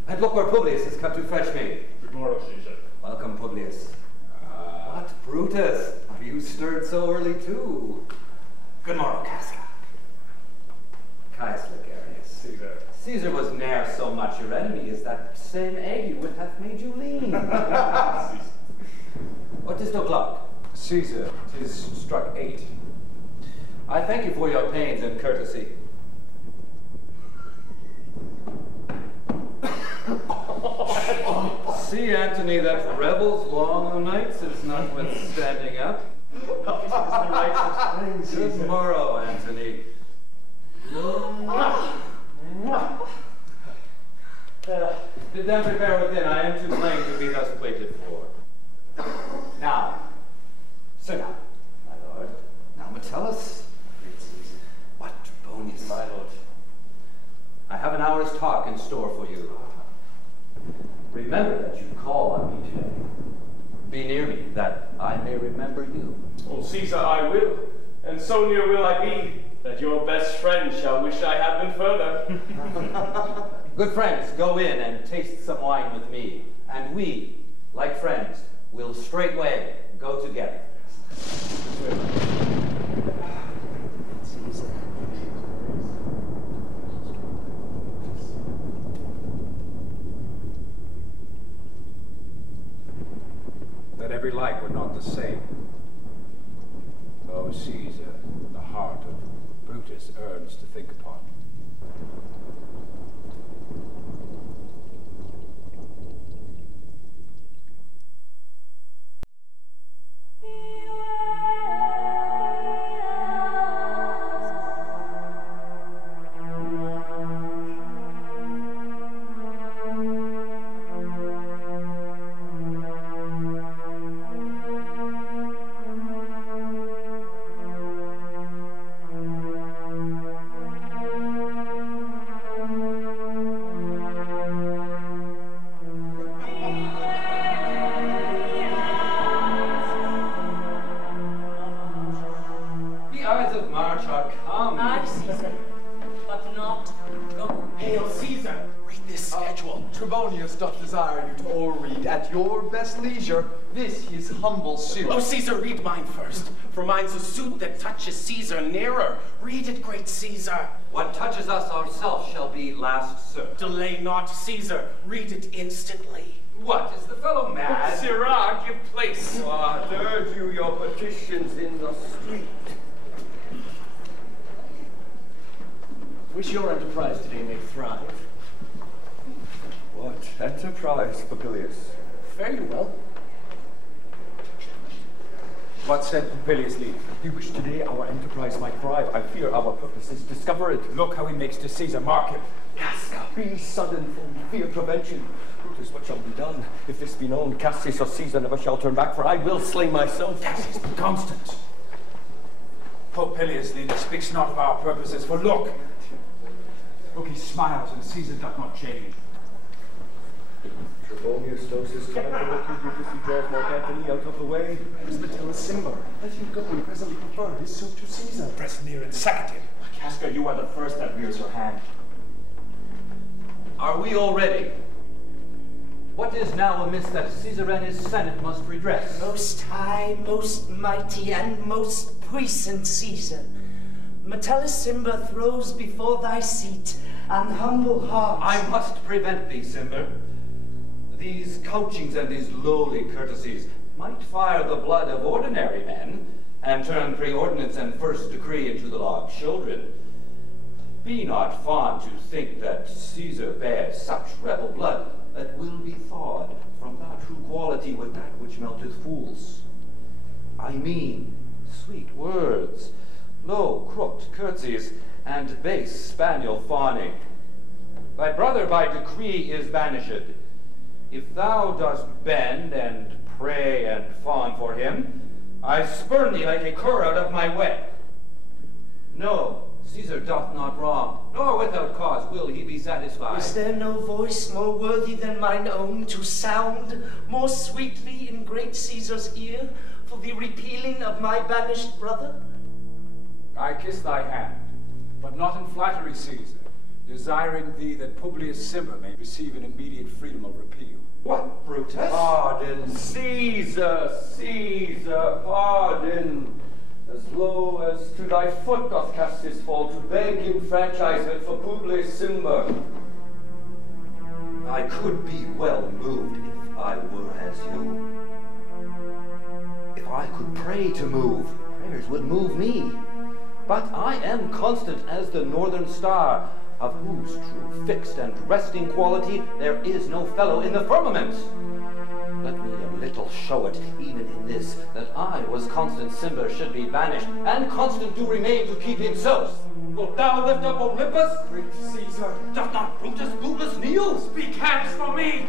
And look where Publius has come to fetch me. Good morrow, Caesar. Welcome, Publius. What, Brutus? Are you stirred so early, too? Good morrow, Cassius. Caesar. Caesar was ne'er so much your enemy as that same ague would have made you lean. What is the clock? Caesar, 'tis struck 8. I thank you for your pains and courtesy. See, Antony, that revels long o' nights is notwithstanding up. Good morrow, Antony. Bid them prepare within. I am too plain to be thus waited for. Now, sit down, my lord. Now, Metellus. What, Trebonius? My lord. I have an hour's talk in store for you. Remember that you call on me today. Be near me, that I may remember you. Oh, Caesar, I will, and so near will I be, that your best friend shall wish I had been further. Good friends, go in and taste some wine with me, and we, like friends, will straightway go together. Caesar. That every life were not the same. Oh, Caesar, the heart of Brutus earns to think upon. Leisure, this his humble suit. Oh, Caesar, read mine first, for mine's a suit that touches Caesar nearer. Read it, great Caesar. What touches us ourselves shall be last served. Delay not, Caesar. Read it instantly. What, is the fellow mad? Sirrah, give place. What, urge you your petitions in the street? Wish your enterprise today may thrive. What enterprise, Popilius? Fare you well. What said Popilius lead? He wished today our enterprise might thrive. I fear our purpose is discovered. Look how he makes to Caesar, mark him. Casca, be sudden, for we fear prevention. Brutus, what shall be done? If this be known, Cassius or Caesar never shall turn back, for I will slay myself. Cassius, be constant. Popilius leader speaks not of our purposes, for look, he smiles and Caesar doth not change. Trebonius knows his time, and looking Brutus, he draws Mark Antony out of the way. Where's Metellus Simba? Let him go and presently prefer his suit to Caesar. Press near and second him. Casca, you are the first that rears your hand. Are we all ready? What is now amiss that Caesar and his senate must redress? Most high, most mighty, and most puissant Caesar, Metellus Simba throws before thy seat an humble heart. I must prevent thee, Simba. These couchings and these lowly courtesies might fire the blood of ordinary men, and turn preordinance and first decree into the law of children. Be not fond to think that Caesar bears such rebel blood that will be thawed from that true quality with that which melteth fools. I mean sweet words, low crooked curtsies, and base spaniel fawning. Thy brother by decree is banished. If thou dost bend and pray and fawn for him, I spurn thee like a cur out of my way. No, Caesar doth not wrong, nor without cause will he be satisfied. Is there no voice more worthy than mine own to sound more sweetly in great Caesar's ear for the repealing of my banished brother? I kiss thy hand, but not in flattery, Caesar, desiring thee that Publius Simba may receive an immediate freedom of repeal. What, Brutus? Pardon, Caesar, Caesar, pardon. As low as to thy foot doth Cassius fall to beg enfranchisement for Publius Cimber. I could be well moved if I were as you. If I could pray to move, prayers would move me. But I am constant as the northern star, of whose true fixed and resting quality there is no fellow in the firmament. Let me a little show it, even in this, that I was constant Cimber should be banished, and constant do remain to keep himself. Wilt thou lift up Olympus? Great Caesar, Doth not Brutus bootless kneel? speak hands for me!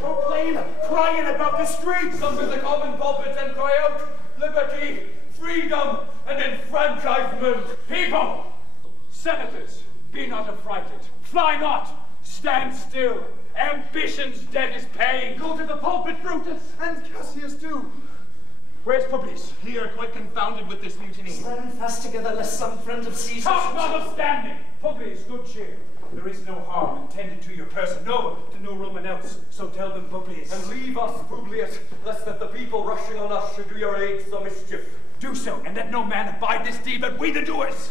Proclaim, crying about the streets, under the common pulpits, and cry out, liberty, freedom, and enfranchisement. People, senators, be not affrighted. Fly not, stand still. Ambition's debt is paid. Go to the pulpit, Brutus. And Cassius too. Where's Publius? Here, quite confounded with this mutiny. Stand fast together, lest some friend of Caesar's... Talk notwithstanding. Publius, good cheer. There is no harm intended to your person, no, to no Roman else. So tell them, Publius. And leave us, Publius, lest that the people rushing on us should do your aid some mischief. Do so, and let no man abide this deed, but we the doers.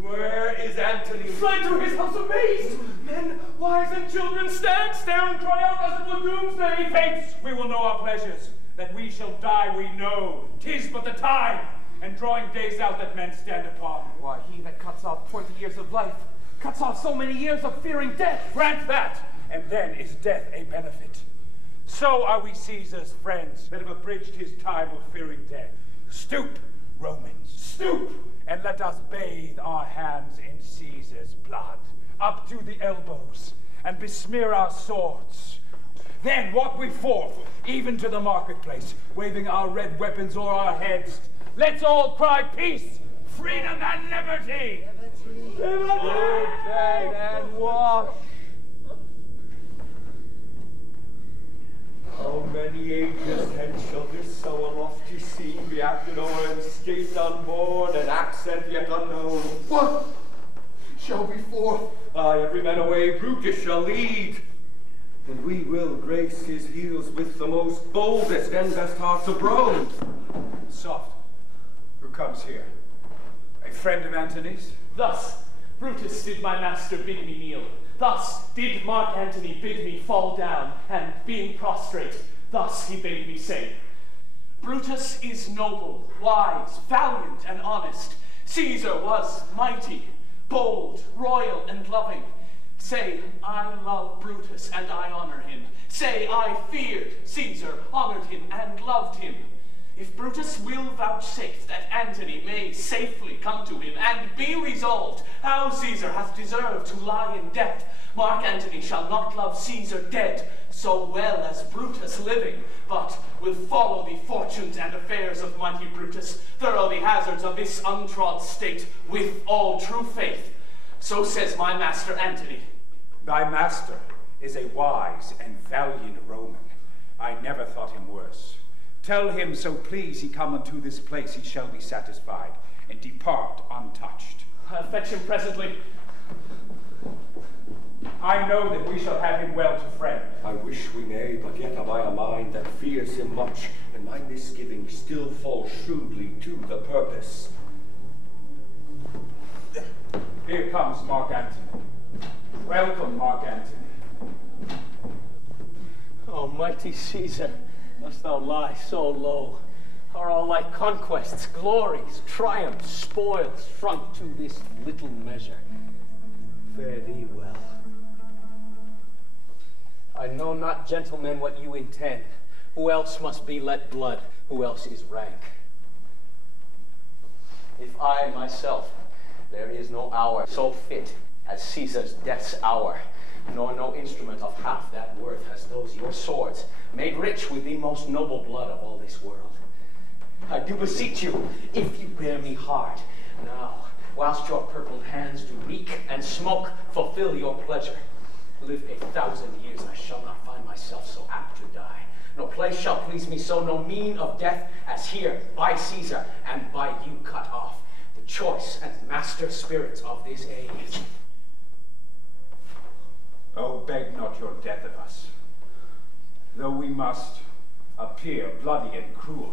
Where is Antony? Fled to his house amazed. Men, wives, and children stand, stare, and cry out as it were doomsday. Fates, we will know our pleasures. That we shall die, we know. 'Tis but the time, and drawing days out that men stand upon. Why, he that cuts off 20 years of life cuts off so many years of fearing death. Grant that, and then is death a benefit. So are we Caesar's friends that have abridged his time of fearing death. Stoop, Romans, stoop, and let us bathe our hands in Caesar's blood, up to the elbows, and besmear our swords. Then walk we forth, even to the marketplace, waving our red weapons o'er our heads. Let's all cry peace, freedom, and liberty! Liberty! And wash. How many ages hence shall this so lofty scene be acted o'er in state unborn and accent yet unknown? What shall we forth? Aye, every man away Brutus shall lead, and we will grace his heels with the most boldest and best hearts of Rome. Soft. Who comes here? A friend of Antony's? Thus, Brutus did my master bid me kneel. Thus did Mark Antony bid me fall down, and being prostrate, thus he bade me say, Brutus is noble, wise, valiant, and honest. Caesar was mighty, bold, royal, and loving. Say, I love Brutus, and I honor him. Say, I feared Caesar, honored him, and loved him. If Brutus will vouchsafe that Antony may safely come to him, and be resolved how Caesar hath deserved to lie in death, Mark Antony shall not love Caesar dead so well as Brutus living, but will follow the fortunes and affairs of mighty Brutus, thorough the hazards of this untrod state, with all true faith. So says my master Antony. Thy master is a wise and valiant Roman. I never thought him worse. Tell him, so please he come unto this place, he shall be satisfied, and depart untouched. I'll fetch him presently. I know that we shall have him well to friend. I wish we may, but yet have I a mind that fears him much, and my misgivings still fall shrewdly to the purpose. Here comes Mark Antony. Welcome, Mark Antony. Almighty Caesar, Dost thou lie so low? Are all thy conquests, glories, triumphs, spoils shrunk to this little measure? Fare thee well. I know not, gentlemen, what you intend. Who else must be let blood? Who else is rank? If I myself, there is no hour so fit as Caesar's death's hour, nor no instrument of half that worth as those your swords, made rich with the most noble blood of all this world. I do beseech you, if you bear me hard, now, whilst your purpled hands do reek and smoke, fulfill your pleasure. Live 1,000 years, I shall not find myself so apt to die. No place shall please me so, no mean of death as here, by Caesar, and by you cut off, the choice and master spirits of this age. Oh, beg not your death of us, though we must appear bloody and cruel,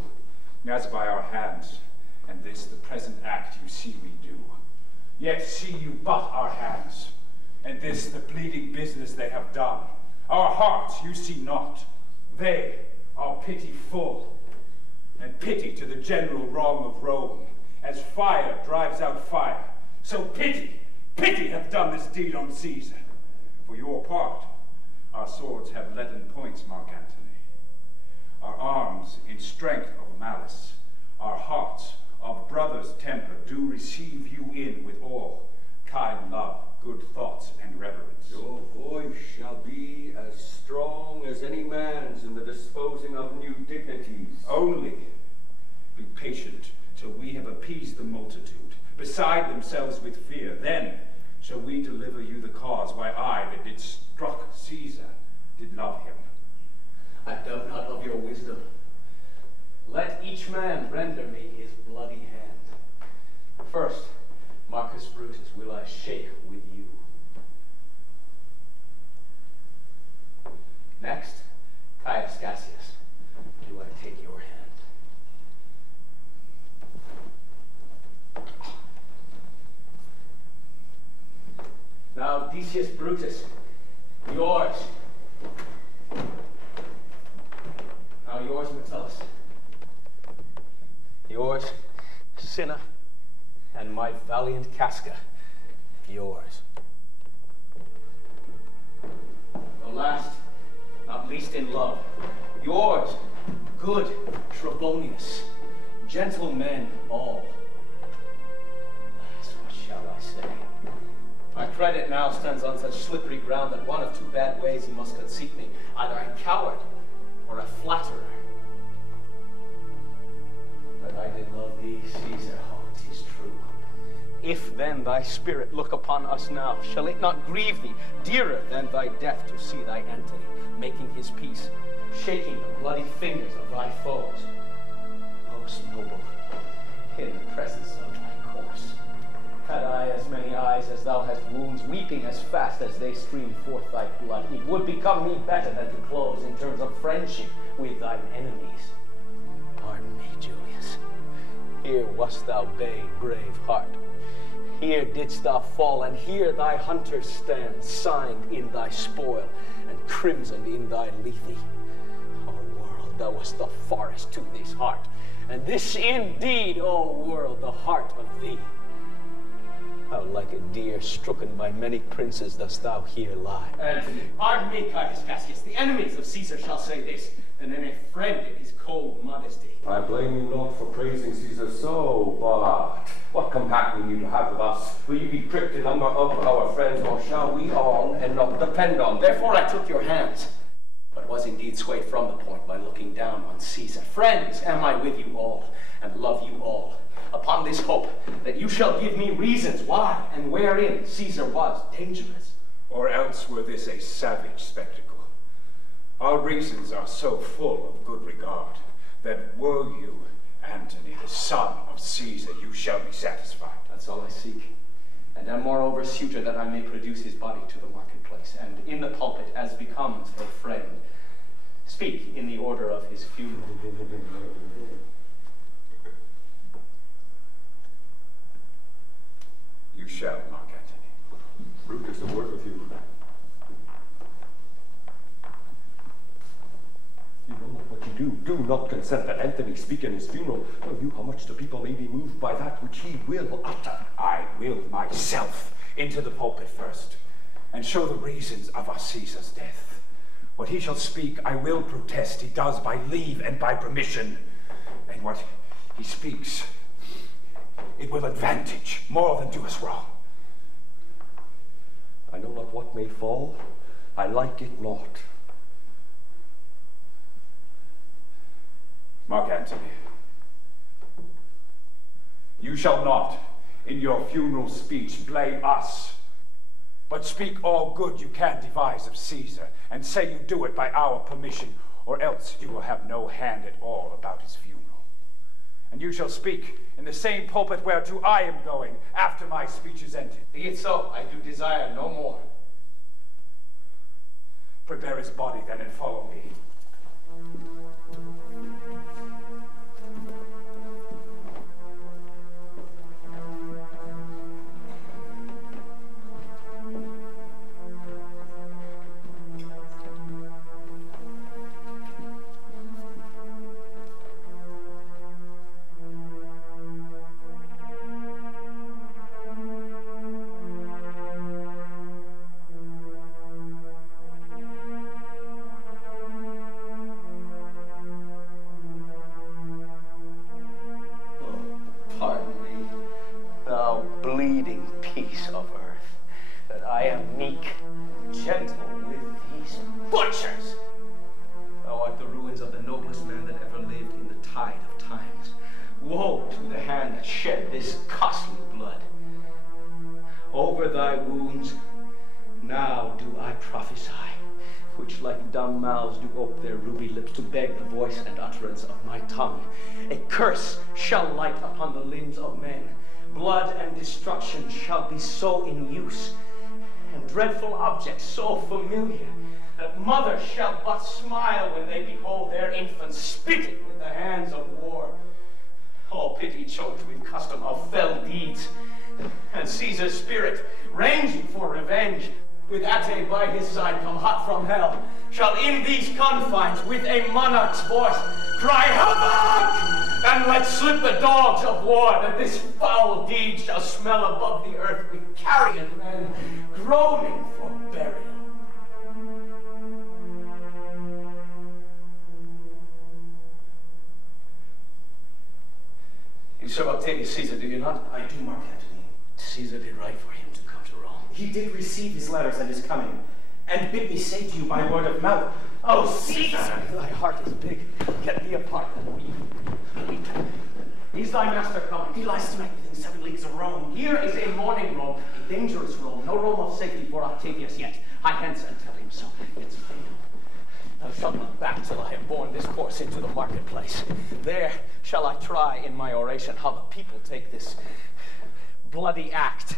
as by our hands, and this the present act you see we do. Yet see you but our hands, and this the bleeding business they have done. Our hearts you see not, they are pity full, and pity to the general wrong of Rome, as fire drives out fire. So pity, pity hath done this deed on Caesar. For your part, our swords have leaden points, Mark Antony. Our arms in strength of malice, our hearts of brother's temper do receive you in with all kind love, good thoughts, and reverence. Your voice shall be as strong as any man's in the disposing of new dignities. Only be patient till we have appeased the multitude, beside themselves with fear. Then shall we deliver you the cause why I that did struck Caesar did love him. I doubt not of your wisdom. Let each man render me his bloody hand. First, Marcus Brutus will I shake with you. Next, Caius Cassius, do I take your hand. Now, Decius Brutus, yours. Now yours, Metellus. Yours, Cinna, and my valiant Casca, yours. The last, not least in love, yours, good Trebonius, gentlemen all. Alas, what shall I say? My credit now stands on such slippery ground that one of two bad ways he must conceit me, either a coward or a flatterer. But I did love thee, Caesar, oh, 'tis true. If then thy spirit look upon us now, shall it not grieve thee dearer than thy death to see thy Antony making his peace, shaking the bloody fingers of thy foes? Most noble, in the presence of thy corse, had I as many eyes as thou hast wounds, weeping as fast as they stream forth thy blood, it would become me better than to close in terms of friendship with thine enemies. Pardon me, Julius. Here wast thou bade, brave heart. Here didst thou fall, and here thy hunters stand, signed in thy spoil, and crimsoned in thy lethe. O world, thou wast the forest to this heart, and this indeed, O world, the heart of thee. How like a deer stricken by many princes dost thou here lie. Antony, pardon me, Caius Cassius, the enemies of Caesar shall say this, and then a friend in his cold modesty. I blame you not for praising Caesar so, but what compacting you to have with us? Will you be pricked in number of our friends, or shall we on and not depend on them? Therefore I took your hands, but was indeed swayed from the point by looking down on Caesar. Friends, am I with you all, and love you all, upon this hope that you shall give me reasons why and wherein Caesar was dangerous. Or else were this a savage spectacle. Our reasons are so full of good regard, that were you, Antony, the son of Caesar, you shall be satisfied. That's all I seek, and am moreover suitor that I may produce his body to the marketplace, and in the pulpit, as becomes a friend, speak in the order of his funeral. You shall, Mark Antony. Brutus, a word with you. You know not what you do. not consent that Antony speak in his funeral, know you how much the people may be moved by that which he will utter. I will myself into the pulpit first, and show the reasons of our Caesar's death. What he shall speak, I will protest he does by leave and by permission. And what he speaks, it will advantage more than do us wrong. I know not what may fall, I like it not. Mark Antony, you shall not, in your funeral speech, blame us, but speak all good you can devise of Caesar, and say you do it by our permission, or else you will have no hand at all about his funeral. And you shall speak in the same pulpit whereto I am going after my speech is ended. Be it so, I do desire no more. Prepare his body then and follow me. A curse shall light upon the limbs of men. Blood and destruction shall be so in use, and dreadful objects so familiar, that mothers shall but smile when they behold their infants spitting with the hands of war. All pity choked with custom of fell deeds, and Caesar's spirit, ranging for revenge, with Ate by his side come hot from hell, shall in these confines with a monarch's voice cry havoc! And let slip the dogs of war, that this foul deed shall smell above the earth with carrion men groaning for burial. You serve Octavius Caesar, do you not? I do, Mark Antony. Caesar did right for him to come to Rome. He did receive his letters and is coming, and bid me say to you by word of mouth, "Oh, Caesar, thy heart is big. Get thee apart and weep. Weep. Is thy master coming? He lies tonight within 7 leagues of Rome. Here is a mourning Rome, a dangerous Rome, no Rome of safety for Octavius yet. Hie hence and tell him so. It's fatal. Thou shalt not back till I have borne this course into the marketplace. There shall I try in my oration how the people take this bloody act,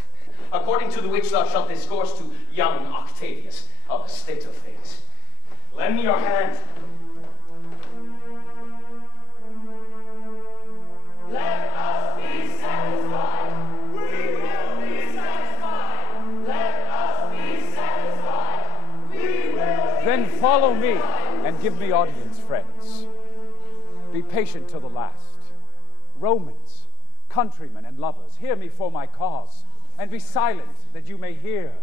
according to the which thou shalt discourse to young Octavius of the state of things. Lend me your hand. Let us be satisfied. We will be satisfied. Let us be satisfied. We will. Then follow me and give me audience, friends. Be patient till the last. Romans, countrymen, and lovers, hear me for my cause, and be silent that you may hear.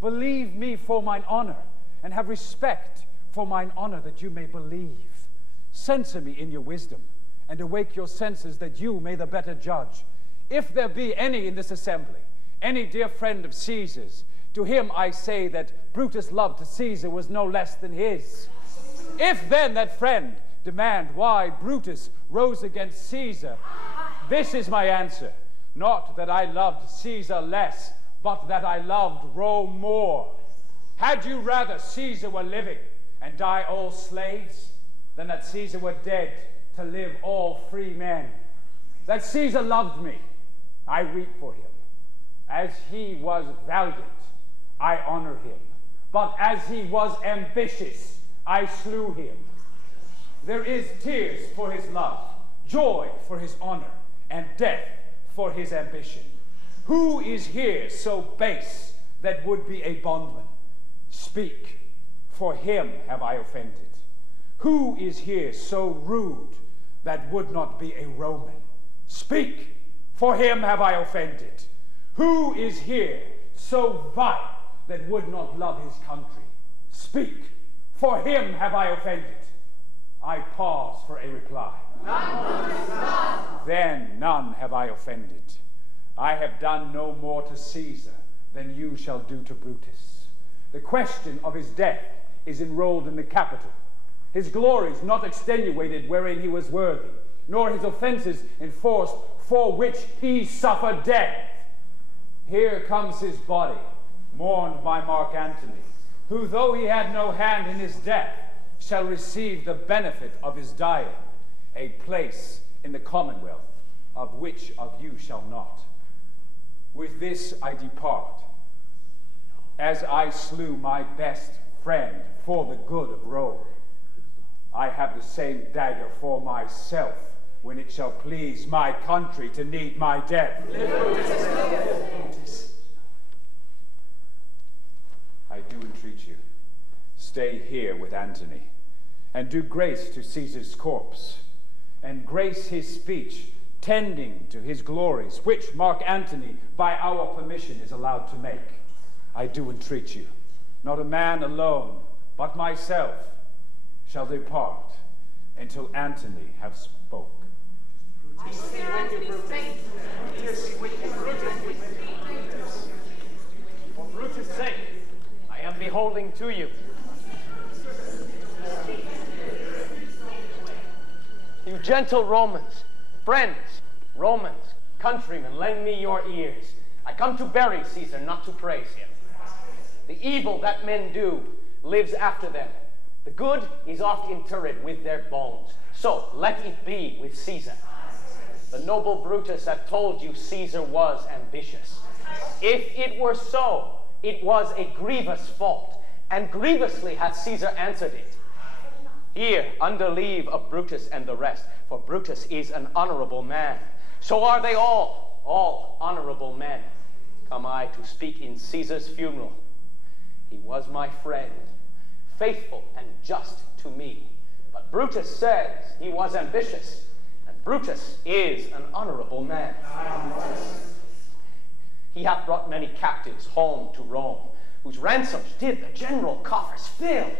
Believe me for mine honor, and have respect for mine honor that you may believe. Censor me in your wisdom, and awake your senses that you may the better judge. If there be any in this assembly, any dear friend of Caesar's, to him I say that Brutus' love to Caesar was no less than his. If then that friend demand why Brutus rose against Caesar, this is my answer: not that I loved Caesar less, but that I loved Rome more. Had you rather Caesar were living and die all slaves, than that Caesar were dead to live all free men? That Caesar loved me, I weep for him. As he was valiant, I honor him. But as he was ambitious, I slew him. There is tears for his love, joy for his honor, and death for his ambition. Who is here so base that would be a bondman? Speak, for him have I offended. Who is here so rude that would not be a Roman? Speak, for him have I offended. Who is here so vile that would not love his country? Speak, for him have I offended. I pause for a reply. None. Then none have I offended. I have done no more to Caesar than you shall do to Brutus. The question of his death is enrolled in the Capitol. His glories not extenuated wherein he was worthy, nor his offenses enforced for which he suffered death. Here comes his body, mourned by Mark Antony, who, though he had no hand in his death, shall receive the benefit of his dying, a place in the commonwealth, of which of you shall not. With this I depart, as I slew my best friend for the good of Rome. I have the same dagger for myself when it shall please my country to need my death. I do entreat you, stay here with Antony, and do grace to Caesar's corpse, and grace his speech, tending to his glories, which Mark Antony, by our permission, is allowed to make. I do entreat you, not a man alone, but myself, shall depart until Antony have spoke. I see Antony's face. For Brutus' sake, I am beholding to you. You gentle Romans, friends, Romans, countrymen, lend me your ears. I come to bury Caesar, not to praise him. The evil that men do lives after them. The good is oft interred with their bones. So let it be with Caesar. The noble Brutus hath told you Caesar was ambitious. If it were so, it was a grievous fault, and grievously hath Caesar answered it. Here, under leave of Brutus and the rest, for Brutus is an honorable man. So are they all honorable men. Come I to speak in Caesar's funeral. He was my friend, faithful and just to me. But Brutus says he was ambitious, and Brutus is an honorable man. He hath brought many captives home to Rome, whose ransoms did the general coffers fill.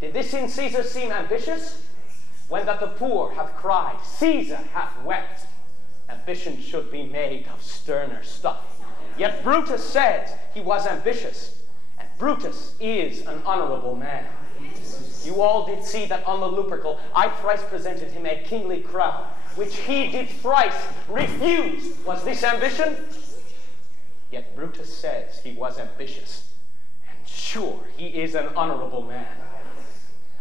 Did this in Caesar seem ambitious? When that the poor hath cried, Caesar hath wept. Ambition should be made of sterner stuff. Yet Brutus says he was ambitious, and Brutus is an honorable man. You all did see that on the Lupercal I thrice presented him a kingly crown, which he did thrice refuse. Was this ambition? Yet Brutus says he was ambitious, and sure he is an honorable man.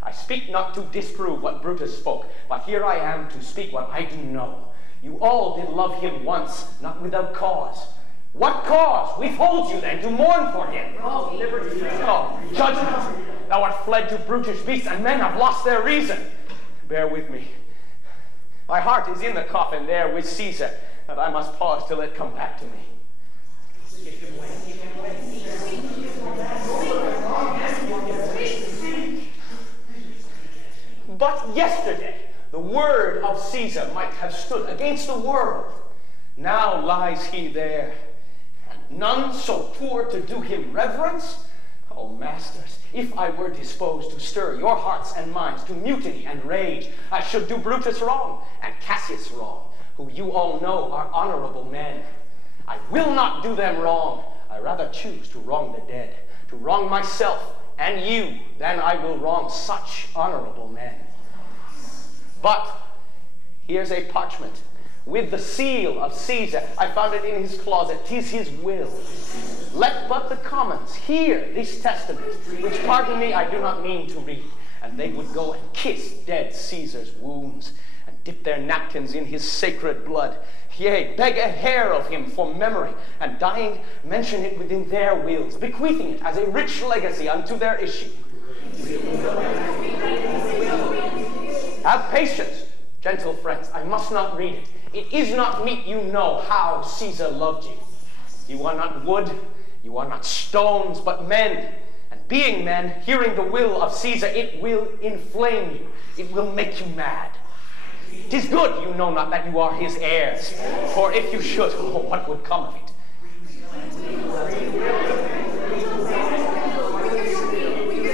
I speak not to disprove what Brutus spoke, but here I am to speak what I do know. You all did love him once, not without cause. What cause withholds you then to mourn for him? Oh, liberty. Oh, judgment. Thou art fled to brutish beasts, and men have lost their reason. Bear with me. My heart is in the coffin there with Caesar, and I must pause till it come back to me. But yesterday, the word of Caesar might have stood against the world. Now lies he there, and none so poor to do him reverence? Oh, masters, if I were disposed to stir your hearts and minds to mutiny and rage, I should do Brutus wrong, and Cassius wrong, who you all know are honorable men. I will not do them wrong. I rather choose to wrong the dead, to wrong myself and you, than I will wrong such honorable men. But here's a parchment with the seal of Caesar. I found it in his closet. 'Tis his will. Let but the commons hear this testament, which, pardon me, I do not mean to read, and they would go and kiss dead Caesar's wounds, and dip their napkins in his sacred blood, yea, beg a hair of him for memory, and dying, mention it within their wills, bequeathing it as a rich legacy unto their issue. Have patience, gentle friends, I must not read it. It is not meet you know how Caesar loved you. You are not wood, you are not stones, but men, and Being men, hearing the will of Caesar, it will inflame you. It will make you mad. 'Tis good you know not that you are his heirs, for if you should, oh, what would come of it?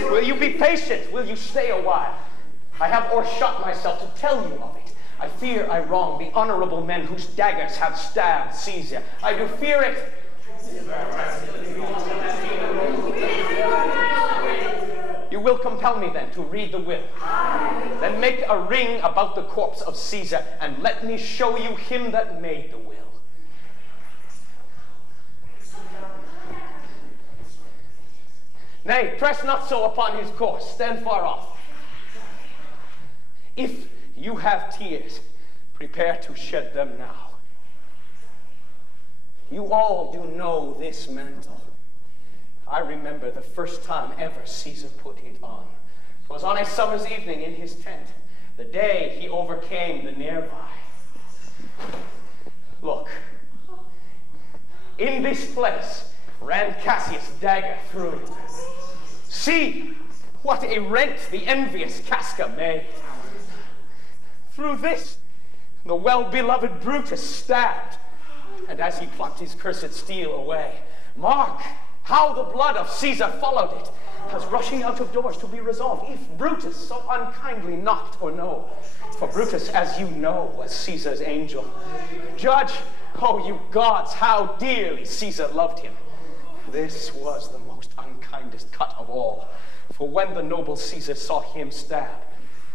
Will you be patient? Will you stay a while? I have o'ershot myself to tell you of it. I fear I wrong the honorable men whose daggers have stabbed Caesar. I do fear it. You will compel me then to read the will. Then make a ring about the corpse of Caesar, and let me show you him that made the will. Nay, press not so upon his course. Stand far off. If you have tears, prepare to shed them now. You all do know this mantle. I remember the first time ever Caesar put it on. 'Twas on a summer's evening in his tent, the day he overcame the Nervi. Look, in this place ran Cassius' dagger through it. See what a rent the envious Casca made. Through this the well-beloved Brutus stabbed, and as he plucked his cursed steel away, mark how the blood of Caesar followed it, as rushing out of doors to be resolved, if Brutus so unkindly knocked or no. For Brutus, as you know, was Caesar's angel. Judge, oh you gods, how dearly Caesar loved him. This was the most unkindest cut of all, for when the noble Caesar saw him stab,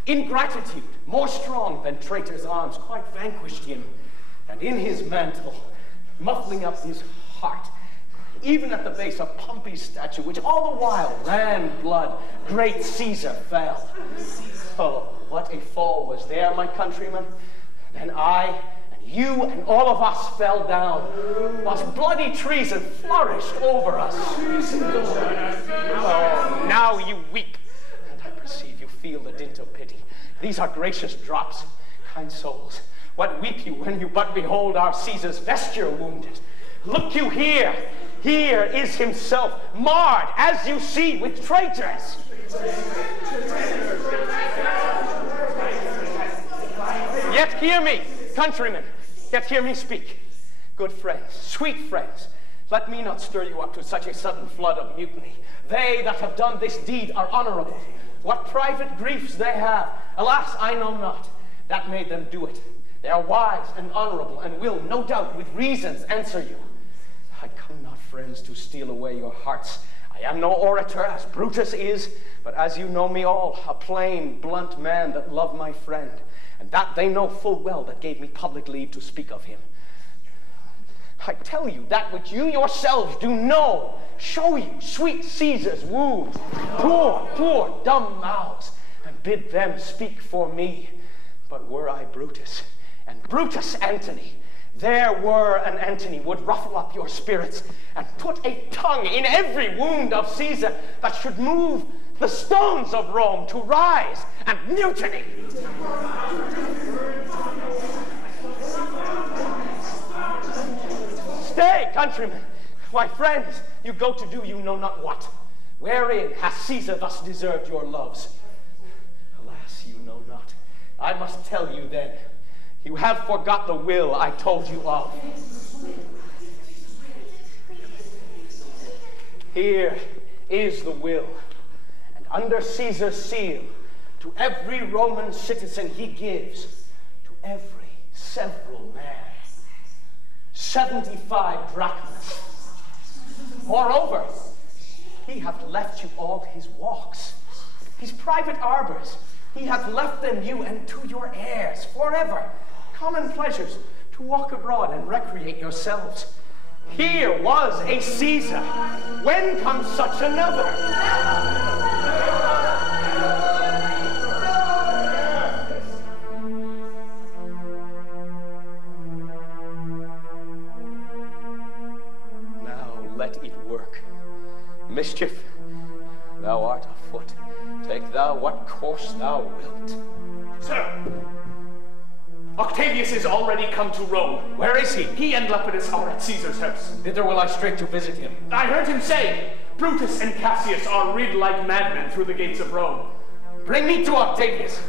ingratitude, more strong than traitor's arms, quite vanquished him, and in his mantle, muffling up his heart, even at the base of Pompey's statue, which all the while ran blood, great Caesar fell. Oh, what a fall was there, my countrymen. Then I and you and all of us fell down, whilst bloody treason flourished over us. Oh, now you weep, and I perceive you feel the dint of pity. These are gracious drops, kind souls. What weep you when you but behold our Caesar's vesture wounded? Look you here. Here is himself, marred, as you see, with traitors. Yet hear me, countrymen, yet hear me speak. Good friends, sweet friends, let me not stir you up to such a sudden flood of mutiny. They that have done this deed are honorable. What private griefs they have, alas, I know not. That made them do it. They are wise and honorable, and will, no doubt, with reasons answer you. I come not, friends, to steal away your hearts. I am no orator, as Brutus is, but as you know me all, a plain, blunt man that loved my friend, and that they know full well that gave me public leave to speak of him. I tell you that which you yourselves do know. Show you sweet Caesar's wounds, poor dumb mouths, and bid them speak for me. But were I Brutus, and Brutus Antony, there were an Antony would ruffle up your spirits and put a tongue in every wound of Caesar that should move the stones of Rome to rise and mutiny. Stay, countrymen, my friends, you go to do you know not what. Wherein has Caesar thus deserved your loves? Alas, you know not. I must tell you then. You have forgot the will I told you of. Here is the will, and under Caesar's seal, to every Roman citizen he gives, to every several man, 75 drachmas. Moreover, he hath left you all his walks, his private arbors. He hath left them you and to your heirs forever, common pleasures, to walk abroad and recreate yourselves. Here was a Caesar. When comes such another? Now let it work. Mischief, thou art afoot. Take thou what course thou wilt. Sir, Octavius is already come to Rome. Where is he? He and Lepidus are at Caesar's house. Thither will I straight to visit him. I heard him say, Brutus and Cassius are rid like madmen through the gates of Rome. Bring me to Octavius.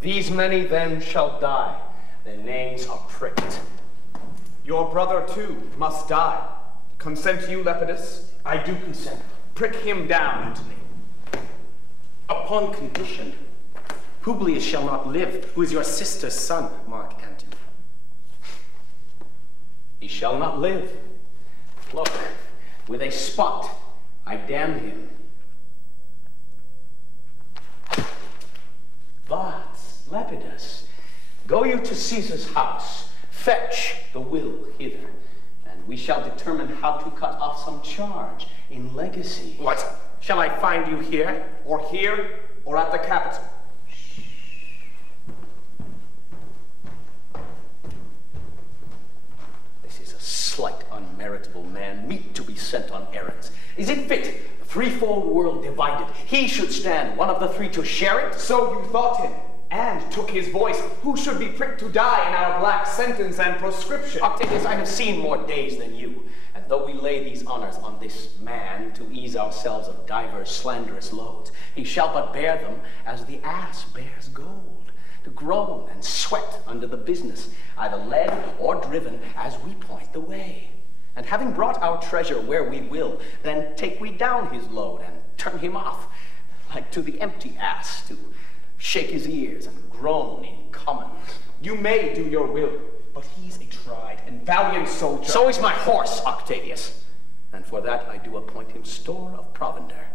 These many then shall die. Their names are pricked. Your brother too must die. Consent you, Lepidus? I do consent. Prick him down, Antony. Upon condition. Publius shall not live, who is your sister's son, Mark Antony. He shall not live. Look, with a spot, I damn him. But, Lepidus, go you to Caesar's house, fetch the will hither, and we shall determine how to cut off some charge in legacy. What? Shall I find you here? Or here, or at the Capitol? This is a slight, unmeritable man, meet to be sent on errands. Is it fit, the threefold world divided, he should stand, one of the three, to share it? So you thought him, and took his voice, who should be pricked to die in our black sentence and proscription. Octavius, I have seen more days than you, and though we lay these honors on this man to ease ourselves of divers slanderous loads, he shall but bear them as the ass bears gold, to groan and sweat under the business, either led or driven as we point the way. And having brought our treasure where we will, then take we down his load and turn him off, like to the empty ass, to shake his ears and groan in common. You may do your will, but he's a tried and valiant soldier. So is my horse, Octavius, and for that I do appoint him store of provender.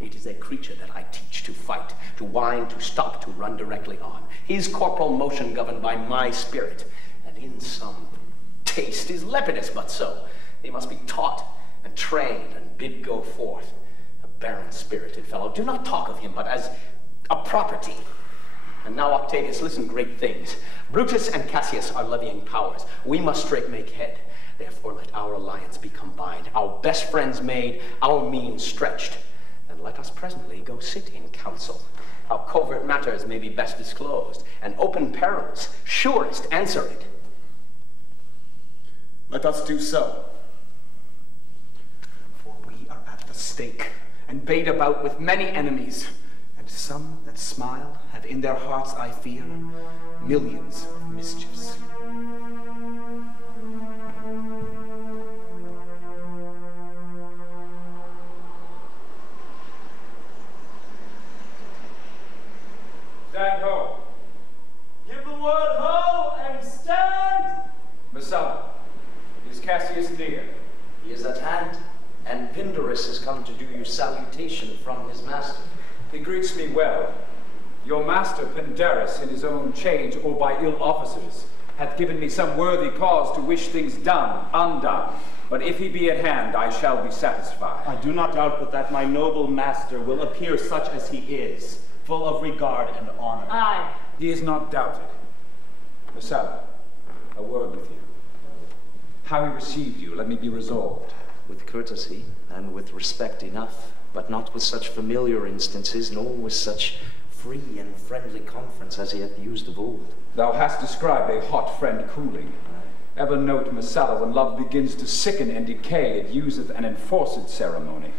It is a creature that I teach to fight, to wind, to stop, to run directly on. His corporal motion governed by my spirit, and in some taste is Lepidus but so. He must be taught and trained and bid go forth. A barren-spirited fellow. Do not talk of him but as a property. And now, Octavius, listen, great things. Brutus and Cassius are levying powers. We must straight make head. Therefore, let our alliance be combined, our best friends made, our means stretched. And let us presently go sit in council. How covert matters may be best disclosed, and open perils surest answered. Let us do so. For we are at the stake, and bait about with many enemies. And some that smile have in their hearts, I fear, millions of mischiefs. Stand ho. Give the word ho and stand. Messala, is Cassius near? He is at hand, and Pindorus has come to do you salutation from his master. He greets me well. Your master Pindarus, in his own change or by ill officers, hath given me some worthy cause to wish things done, undone. But if he be at hand, I shall be satisfied. I do not doubt but that my noble master will appear such as he is, full of regard and honor. Aye. He is not doubted. Messala, a word with you. How he received you, let me be resolved. With courtesy and with respect enough, but not with such familiar instances, nor with such free and friendly conference as he hath used of old. Thou hast described a hot friend cooling. Ever note, Messala, when love begins to sicken and decay, it useth an enforced ceremony.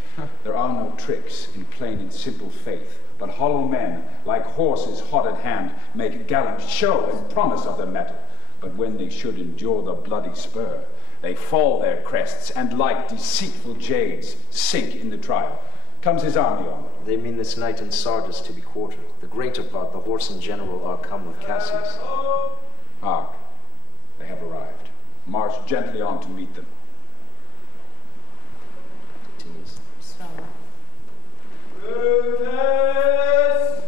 There are no tricks in plain and simple faith, but hollow men, like horses hot at hand, make gallant show and promise of their mettle. But when they should endure the bloody spur, they fall their crests, and like deceitful jades, sink in the trial. Comes his army on. They mean this night in Sardis to be quartered. The greater part, the horse and general, are come with Cassius. Hark, they have arrived. March gently on to meet them. Continues. Brutus!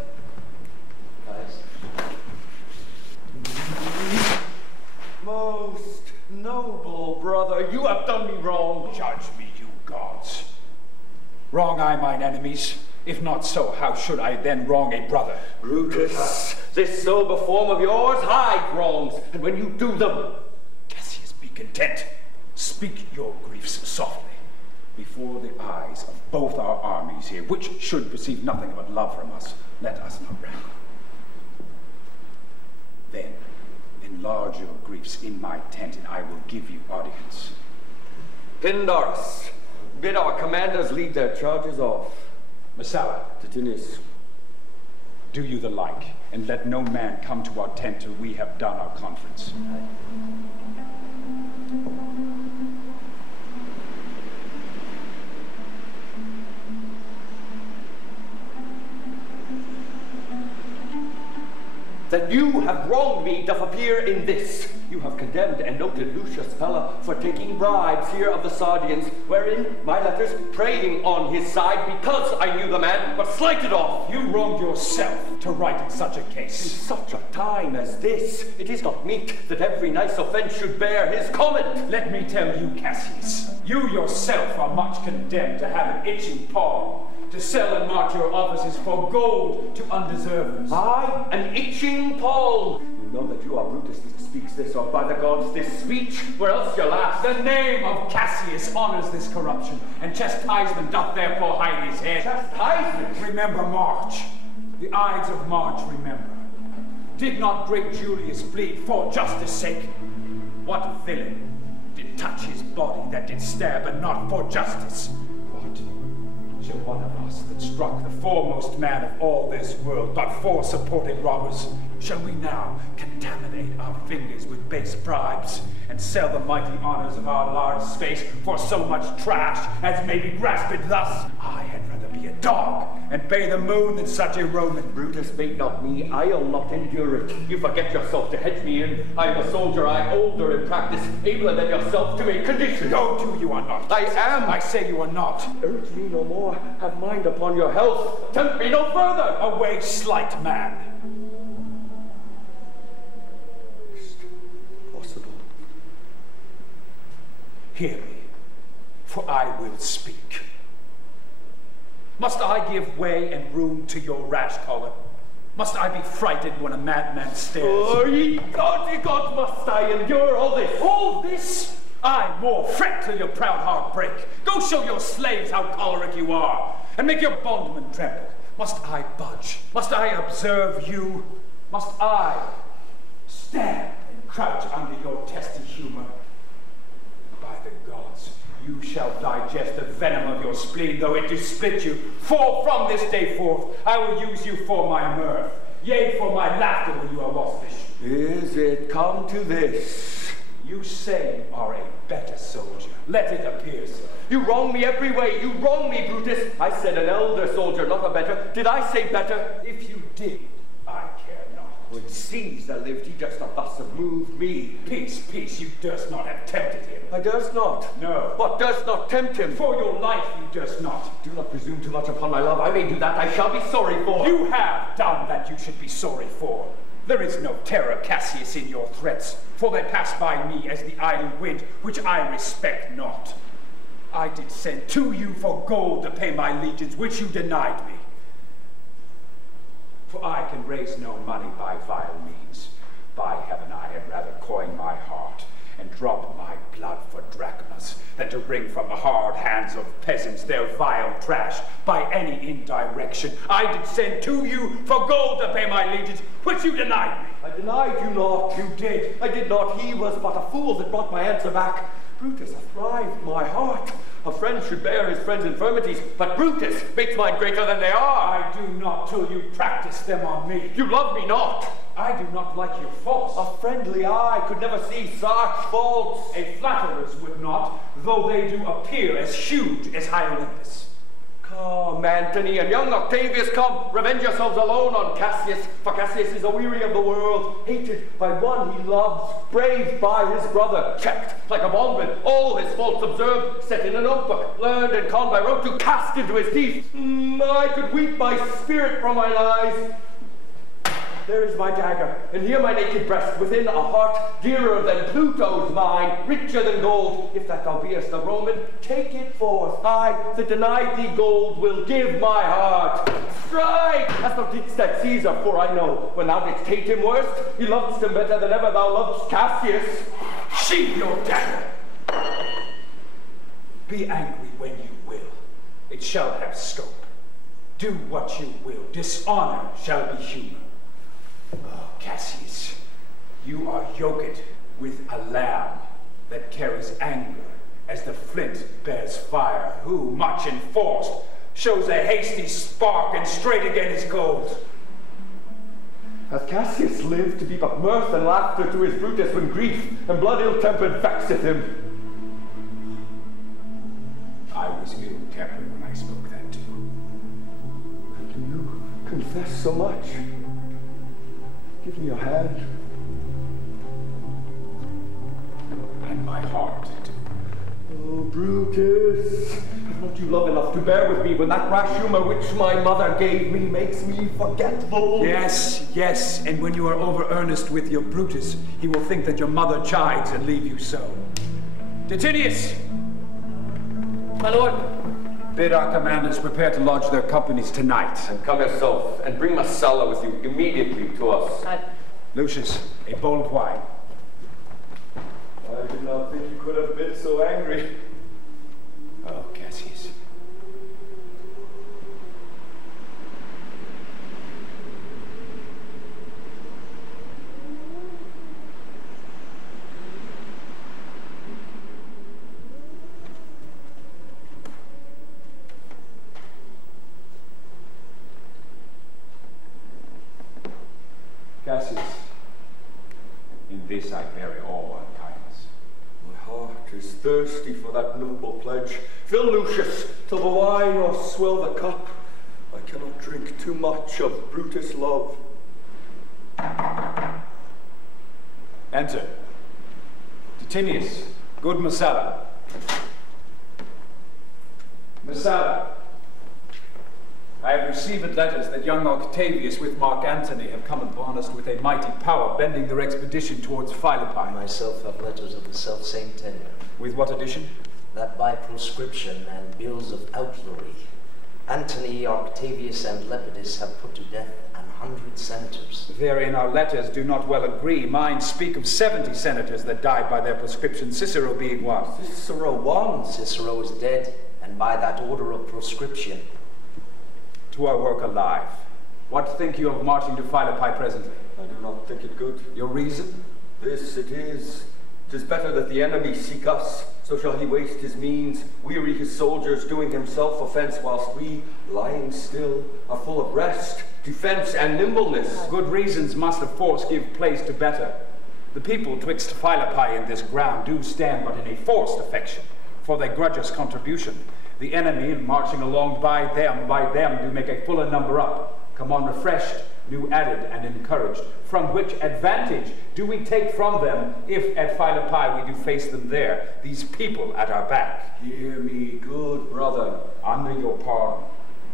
Most noble brother, you have done me wrong. Judge me, you gods. Wrong I mine enemies? If not so, how should I then wrong a brother? Brutus, this sober form of yours hides wrongs, and when you do them... Cassius, be content. Speak your griefs softly, before the eyes of both our armies here, which should perceive nothing but love from us. Let us not wrangle. Then, enlarge your griefs in my tent, and I will give you audience. Pindarus, bid our commanders lead their charges off. Masala, Titinius, do you the like, and let no man come to our tent till we have done our conference. That you have wronged me doth appear in this. You have condemned and noted Lucius Pella for taking bribes here of the Sardians, wherein my letters praying on his side because I knew the man, but slighted off. You wronged yourself to write in such a case. In such a time as this, it is not meet that every nice offense should bear his comment. Let me tell you, Cassius, you yourself are much condemned to have an itching palm, to sell and march your offices for gold to undeservers. I, an itching palm. You know that you are Brutus that speaks this, or by the gods this speech, where else your last. The name of Cassius honors this corruption, and chastisement doth therefore hide his head. Chastisement? Remember March. The Ides of March remember. Did not great Julius bleed for justice' sake? What villain did touch his body that did stab, and not for justice? Shall one of us that struck the foremost man of all this world, but for supporting robbers, shall we now contaminate our fingers with base bribes, and sell the mighty honors of our large space for so much trash as may be grasped thus? I had rather be a dog, and bay the moon than such a Roman. Brutus, bait not me, I'll not endure it. You forget yourself to hedge me in. I am a soldier, I older in practice, abler than yourself to make conditions. Go to, you are not. I am. I say you are not. Urge me no more, have mind upon your health. Tempt me no further. Away, slight man. Possible. Hear me, for I will speak. Must I give way and room to your rash choler? Must I be frightened when a madman stares? Oh, ye gods, must I endure all this? All this? I more fret till your proud heart break. Go show your slaves how choleric you are, and make your bondmen tremble. Must I budge? Must I observe you? Must I stand and crouch under your testy humor? By the gods, you shall digest the venom of your spleen, though it do split you. For from this day forth, I will use you for my mirth, yea, for my laughter when you are waspish. Is it come to this? You say you are a better soldier. Let it appear so. You wrong me every way. You wrong me, Brutus. I said an elder soldier, not a better. Did I say better? If you did, I care not. When Caesar lived, he durst not thus have moved me. Peace, peace, you durst not have tempted him. I durst not. No. What durst not tempt him? For your life you durst not. Do not presume too much upon my love. I may do that. I shall be sorry for. You have done that you should be sorry for. There is no terror, Cassius, in your threats, for they pass by me as the idle wind, which I respect not. I did send to you for gold to pay my legions, which you denied me. For I can raise no money by vile means. By heaven, I had rather coin my heart and drop my blood for drachmas than to wring from the hard hands of peasants their vile trash by any indirection. I did send to you for gold to pay my legions, which you denied me. I denied you not. You did. I did not. He was but a fool that brought my answer back. Brutus hath thrived my heart. A friend should bear his friend's infirmities, but Brutus makes mine greater than they are. I do not till you practice them on me. You love me not. I do not like your faults. A friendly eye could never see such faults. A flatterer's would not, though they do appear as huge as high Olympus. Come, Antony and young Octavius, come, revenge yourselves alone on Cassius, for Cassius is aweary of the world, hated by one he loves, braved by his brother, checked like a bondman, all his faults observed, set in a notebook, learned and conned by rote to cast into his teeth. I could weep my spirit from mine eyes. There is my dagger, and here my naked breast, within a heart dearer than Pluto's mine, richer than gold. If that thou beest a Roman, take it forth. I, that denied thee gold, will give my heart. Strike, as thou didst at Caesar, for I know, when thou didst hate him worst, he loved him better than ever thou lovest Cassius. Sheathe your dagger. Be angry when you will. It shall have scope. Do what you will. Dishonor shall be humor. Oh, Cassius, You are yoked with a lamb that carries anger as the flint bears fire, who, much enforced, shows a hasty spark and straight again is cold. Hath Cassius lived to be but mirth and laughter to his Brutus when grief and blood ill-tempered vexeth him? I was ill-tempered when I spoke that too. And do you confess so much? Give me your hand. And my heart too. Oh, Brutus, have not you love enough to bear with me when that rash humor which my mother gave me makes me forgetful? Yes, yes, and when you are over-earnest with your Brutus, he will think that your mother chides and leave you so. Titinius! My lord. Bid our commanders prepare to lodge their companies tonight. And come yourself, and bring Messala with you immediately to us. Lucius, a bowl of wine. I did not think you could have been so angry. Oh, Cassius. Cassius, in this I bury all unkindness. My heart is thirsty for that noble pledge. Fill, Lucius, till the wine or swell the cup. I cannot drink too much of Brutus' love. Enter. Titinius, good Messala. Messala, I have received letters that young Octavius with Mark Antony have come upon us with a mighty power, bending their expedition towards Philippi. I myself have letters of the self-same tenor. With what addition? That by proscription and bills of outlawry, Antony, Octavius, and Lepidus have put to death 100 senators. Therein our letters do not well agree. Mine speak of 70 senators that died by their proscription, Cicero being one. Cicero one? Cicero is dead, and by that order of proscription. To our work alive. What think you of marching to Philippi presently? I do not think it good. Your reason? This it is. 'Tis better that the enemy seek us, so shall he waste his means, weary his soldiers, doing himself offense, whilst we, lying still, are full of rest, defense, and nimbleness. Good reasons must of force give place to better. The people twixt Philippi and this ground do stand but in a forced affection, for they grudge us contribution. The enemy, in marching along by them do make a fuller number up, come on refreshed, new added and encouraged, from which advantage do we take from them, if at Philippi we do face them there, these people at our back? Hear me, good brother. Under your pardon,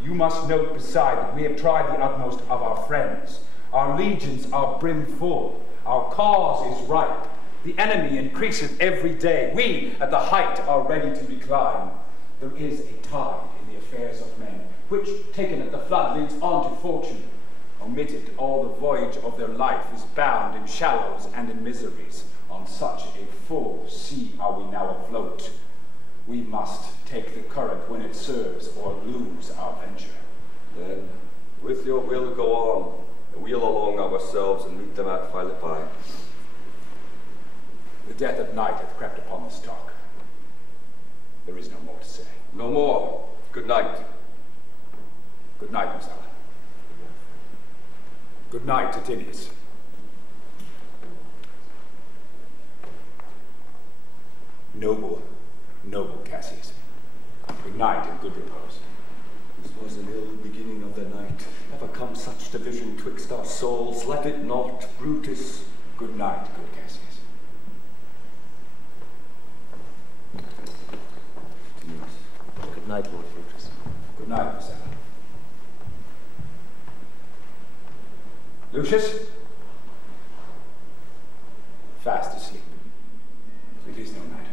you must note beside that we have tried the utmost of our friends. Our legions are brimful, our cause is ripe. The enemy increaseth every day, we at the height are ready to decline. There is a tide in the affairs of men, which, taken at the flood, leads on to fortune. Omitted, all the voyage of their life is bound in shallows and in miseries. On such a full sea are we now afloat. We must take the current when it serves, or lose our venture. Then, with your will, go on, and wheel along ourselves and meet them at Philippi. The death of night hath crept upon this talk. There is no more to say. No more. Good night. Good night, Messala. Good night, Titinius. Noble, noble Cassius. Good night and good repose. This was an ill beginning of the night. Ever come such division twixt our souls? Let it not, Brutus. Good night, good Cassius. Good night, Lord Brutus. Good night, Messala. Lucius? Fast asleep. It is no night.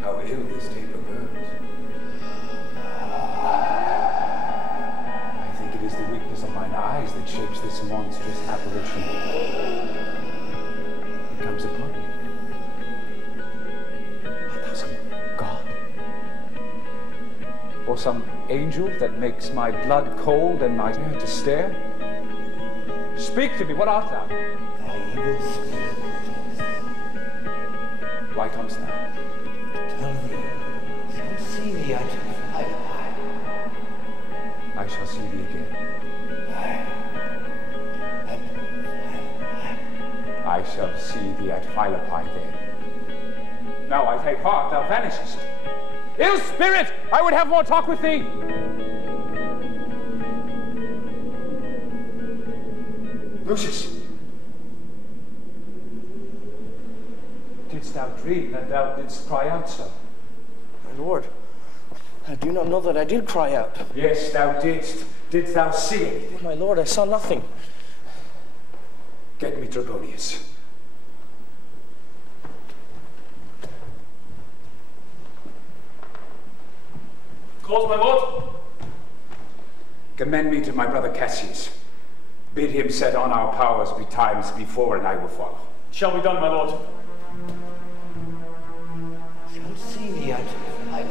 How ill this taper burns. I think it is the weakness of mine eyes that shapes this monstrous apparition. It comes upon me. Art thou some god? Or some angel that makes my blood cold and my hair to stare? Speak to me, what art thou? Thy evil spirit, Why comest thou? tell thee, shall see thee at Philippi. I shall see thee again. I shall see thee at Philippi then. Now I take heart, thou vanishest. Ill spirit, I would have more talk with thee. Lucius! Didst thou dream that thou didst cry out so? My lord, I do not know that I did cry out. Yes, thou didst. Didst thou see anything? My lord, I saw nothing. Get me Trebonius. Cause, my lord. Commend me to my brother Cassius. Bid him set on our powers betimes before, and I will follow. Shall be done, my lord. Shall see thee at Philippi.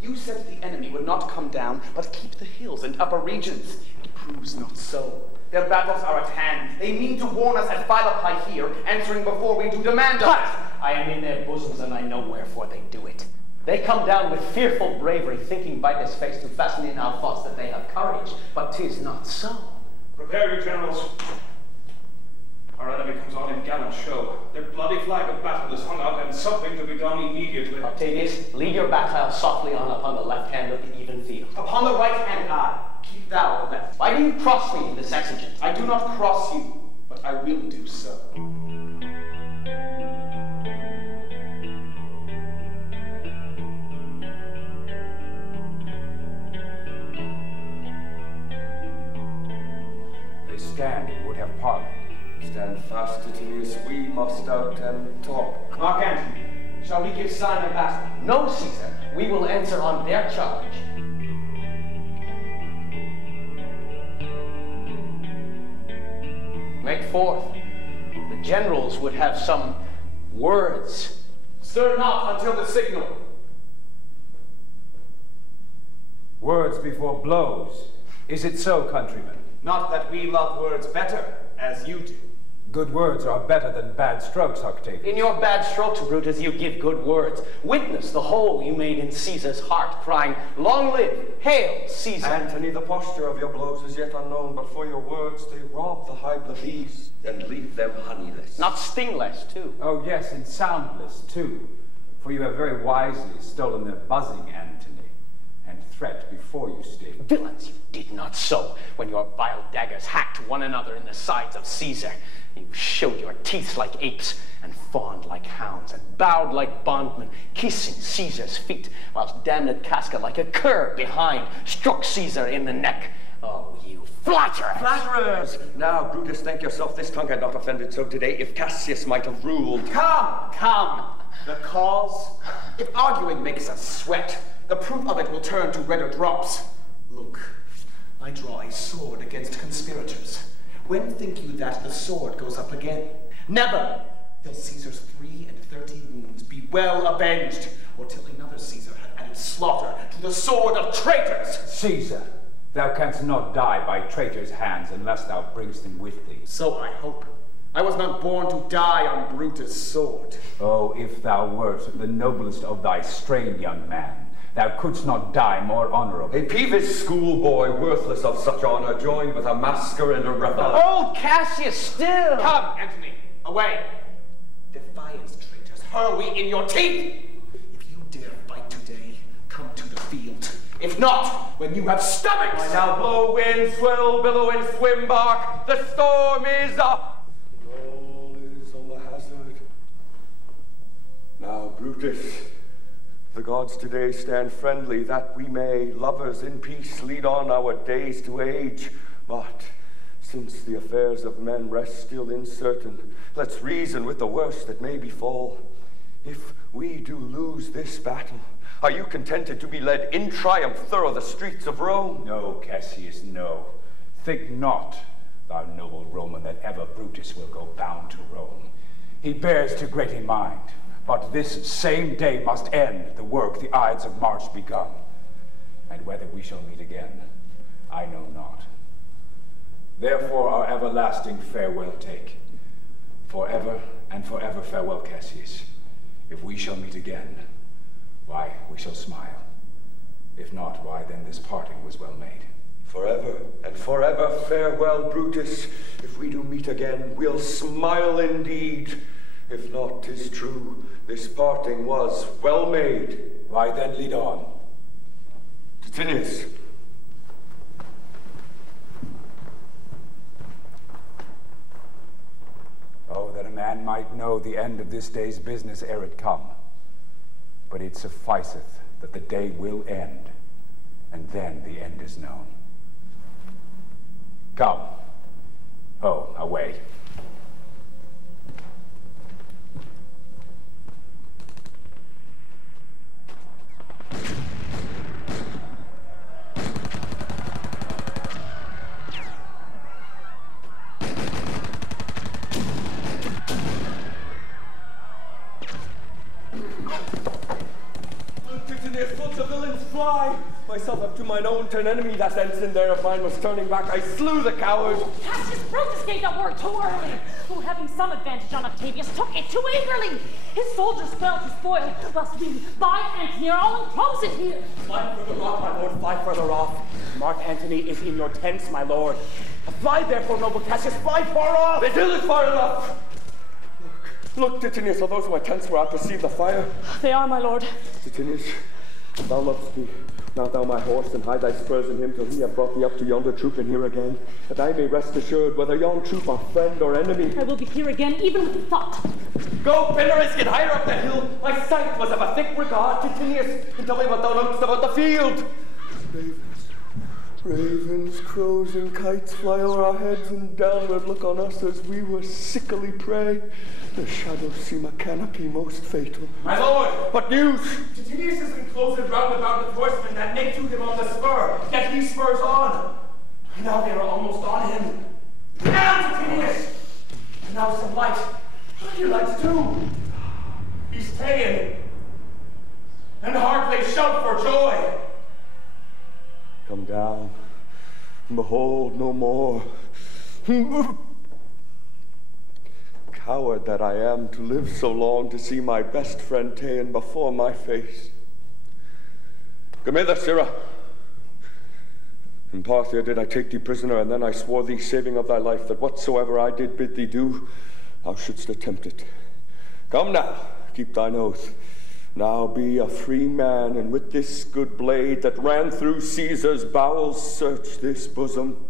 You said the enemy would not come down, but keep the hills and upper regions. It proves not so. Their battles are at hand. They mean to warn us at Philippi here, answering before we do demand of it. I am in their bosoms, and I know wherefore they do it. They come down with fearful bravery, thinking by this face to fasten in our thoughts that they have courage, but 'tis not so. Prepare your generals. Our enemy comes on in gallant show. Their bloody flag of battle is hung out, and something to be done immediately. Octavius, lead your battle softly on upon the left hand of the even field. Upon the right hand I, keep thou the left. Why do you cross me in this exigence? I do not cross you, but I will do so. They stand and would have parley. Stand fast, Antonius, we must out and talk. Mark Antony, shall we give sign of battle? No, Caesar, we will answer on their charge. Make forth. The generals would have some words. Stir not until the signal. Words before blows. Is it so, countrymen? Not that we love words better, as you do. Good words are better than bad strokes, Octavius. In your bad strokes, Brutus, you give good words. Witness the hole you made in Caesar's heart, crying, "Long live, hail, Caesar!" Antony, the posture of your blows is yet unknown, but for your words they rob the high bees and leave them honeyless. Not stingless, too. Oh, yes, and soundless, too. For you have very wisely stolen their buzzing, Antony, and threat before you sting. Villains, you did not so when your vile daggers hacked one another in the sides of Caesar. You showed your teeth like apes, and fawned like hounds, and bowed like bondmen, kissing Caesar's feet, whilst damned Casca, like a cur behind, struck Caesar in the neck. Oh, you flatterers! Flatterers! Now, Brutus, thank yourself this tongue had not offended so today, if Cassius might have ruled. Come! The cause? If arguing makes us sweat, the proof of it will turn to redder drops. Look, I draw a sword against conspirators. When think you that the sword goes up again? Never! Till Caesar's 33 wounds be well avenged, or till another Caesar have added slaughter to the sword of traitors! Caesar, thou canst not die by traitors' hands unless thou bringst them with thee. So I hope. I was not born to die on Brutus' sword. Oh, if thou wert the noblest of thy strain, young man, thou couldst not die more honorably. A peevish schoolboy, worthless of such honor, joined with a masker and a rebel. Old Cassius still! Come, Antony, away! Defiance, traitors, hurl we in your teeth! If you dare fight today, come to the field. If not, when you have stomachs! I now blow wind, swell, billow, and swim bark. The storm is up. All is on the hazard. Now, Brutus, the gods today stand friendly, that we may, lovers in peace, lead on our days to age. But since the affairs of men rest still uncertain, let's reason with the worst that may befall. If we do lose this battle, are you contented to be led in triumph through the streets of Rome? No, Cassius, no. Think not, thou noble Roman, that ever Brutus will go bound to Rome. He bears too great a mind. But this same day must end the work the Ides of March begun. and whether we shall meet again, I know not. Therefore our everlasting farewell take. Forever and forever farewell, Cassius. If we shall meet again, why, we shall smile. If not, why, then this parting was well made. Forever and forever farewell, Brutus. If we do meet again, we'll smile indeed. If not, 'tis true, this parting was well made. Why, then lead on. Titinius. Oh, that a man might know the end of this day's business ere it come. But it sufficeth that the day will end, and then the end is known. Come. Oh, away. Let the villains fly! Myself up to mine own turn enemy, that ensign there of mine was turning back. I slew the coward. Cassius Brutus gave that word too early, who having some advantage on Octavius took it too eagerly. His soldiers fell to spoil, whilst we, by Antony, are all enclosed here. Fly further off, my lord, fly further off. Mark Antony is in your tents, my lord. Fly therefore, noble Cassius, fly far off! They did it far enough! Look, Titinius, are those my tents where I perceive the fire? They are, my lord. Titinius, if thou lovest me, mount thou my horse and hide thy spurs in him till he have brought thee up to yonder troop and here again, that I may rest assured whether yon troop are friend or enemy. I will be here again, even with the thought. Go, Phineris, get higher up the hill. My sight was of a thick regard, Titinius, and tell me what thou knowest about the field. Ravens, crows, and kites fly over our heads and downward look on us as we were sickly prey. The shadows seem a canopy most fatal. My lord! What news? Titinius is enclosed round about with horsemen that make to him on the spur, yet he spurs on. Now they are almost on him. Now, Titinius! Now some light. Your lights too. He's ta'en. And hark they shout for joy. Come down, and behold no more. Coward that I am, to live so long to see my best friend ta'en before my face. Come hither, Sirrah. In Parthia did I take thee prisoner, and then I swore thee, saving of thy life, that whatsoever I did bid thee do, thou shouldst attempt it. Come now, keep thine oath. Now be a free man, and with this good blade that ran through Caesar's bowels, search this bosom.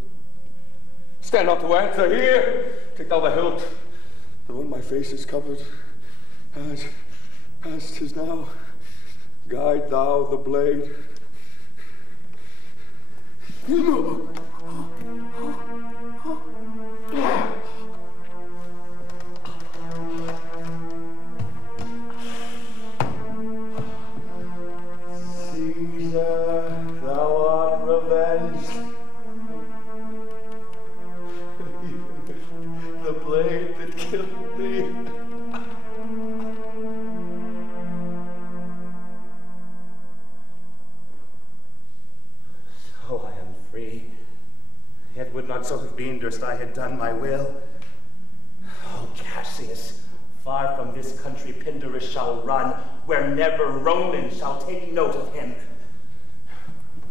Stand not to answer, here! Take thou the hilt, and when my face is covered, as 'tis now, guide thou the blade. Caesar, thou art revenged. Even the blade that killed thee. So I am free, yet would not so have been durst I had done my will. Oh, Cassius, far from this country Pindarus shall run, where never Roman shall take note of him.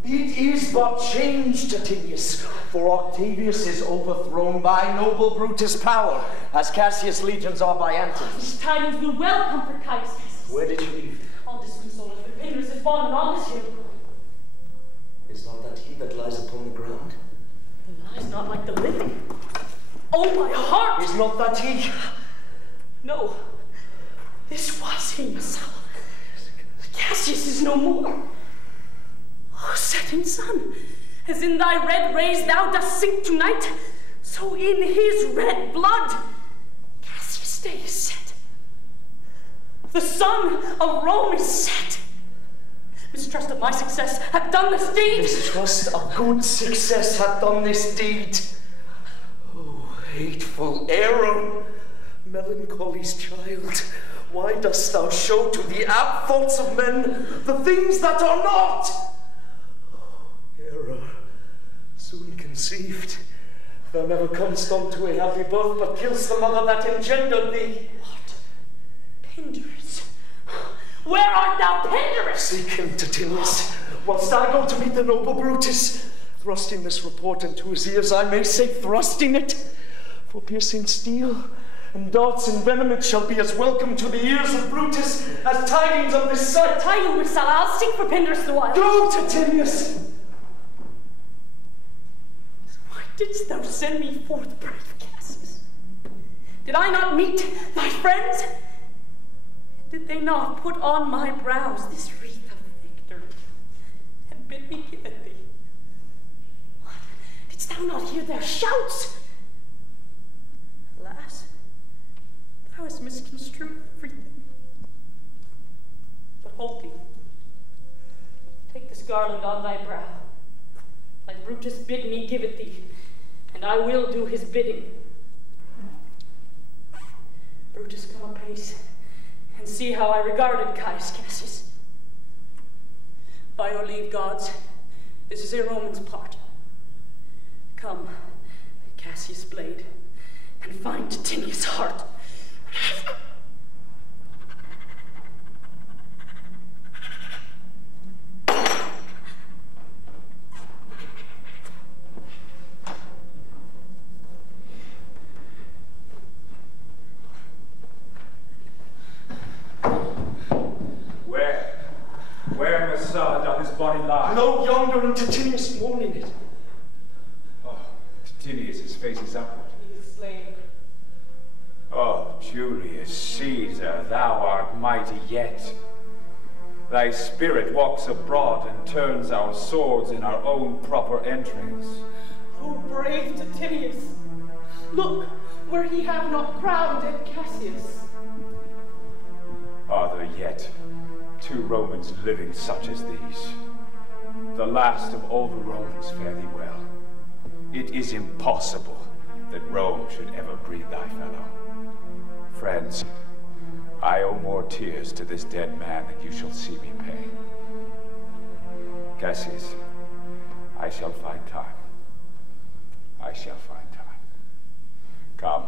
It is but change, Titinius, for Octavius is overthrown by noble Brutus' power, as Cassius' legions are by Antony's. These tidings will well comfort Cassius. Where did you leave? All disconsolate, for Pindarus has fallen on this hill. Is not that he that lies upon the ground? He lies not like the living. Oh, my heart! Is not that he? No, this was he, Messiah. Cassius is no more. O setting sun, as in thy red rays thou dost sink tonight, so in his red blood Cassius' day is set. The sun of Rome is set. Mistrust of my success hath done this deed. Mistrust of good success hath done this deed. Oh, hateful Aaron, melancholy's child, why dost thou show to the apt thoughts of men the things that are not? conceived. Thou never comest unto a happy birth, but killst the mother that engendered thee. What? Pindarus? Where art thou, Pindarus? Seek him, Titinius, whilst I go to meet the noble Brutus. Thrusting this report into his ears, I may say thrusting it, for piercing steel and darts envenomed shall be as welcome to the ears of Brutus as tidings of this sight. Tie him, Messala. I'll seek for Pindarus the while. Go, Titinius! Why didst thou send me forth, brave Cassius? Did I not meet thy friends? Did they not put on my brows this wreath of victory and bid me give it thee? What? Didst thou not hear their shouts? Alas, thou hast misconstrued everything. But hold thee. Take this garland on thy brow. Like Brutus bid me give it thee, and I will do his bidding. Brutus, come apace, and see how I regarded Caius Cassius. By your leave, gods, this is a Roman's part. Come, Cassius' blade, and find Titinius' heart. Where Messala doth his body lie? Lo, yonder, and Titinius mourning it. Oh, Titinius, his face is upward. He is slain. Oh, Julius Caesar, thou art mighty yet. Thy spirit walks abroad and turns our swords in our own proper entrails. O brave Titinius, look where he have not crowned at Cassius. Are there yet 2 Romans living such as these? The last of all the Romans fare thee well. It is impossible that Rome should ever breed thy fellow. Friends, I owe more tears to this dead man than you shall see me pay. Cassius, I shall find time. I shall find time. Come.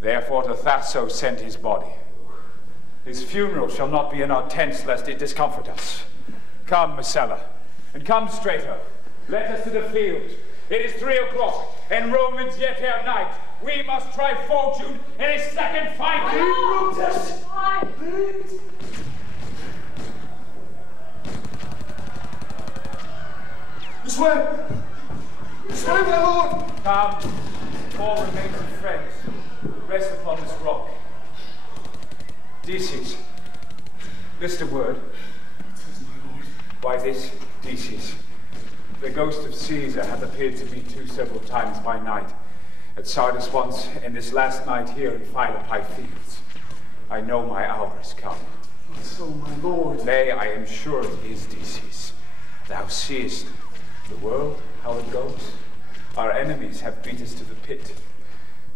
Therefore to Thasso send his body. His funeral shall not be in our tents, lest it discomfort us. Come, Messala, and come, Strato. Let us to the field. It is 3 o'clock, and Romans yet ere night. We must try fortune in a second fight. Brutus! This way! This way, my lord! Come, all remains of friends. Rest upon this rock. Decius, list a word. What says my lord? Why this, Decius? The ghost of Caesar hath appeared to me 2 several times by night. At Sardis once, and this last night here in Philippi fields. I know my hour is come. Not so, my lord. Nay, I am sure it is, Decius. Thou seest the world, how it goes. Our enemies have beat us to the pit.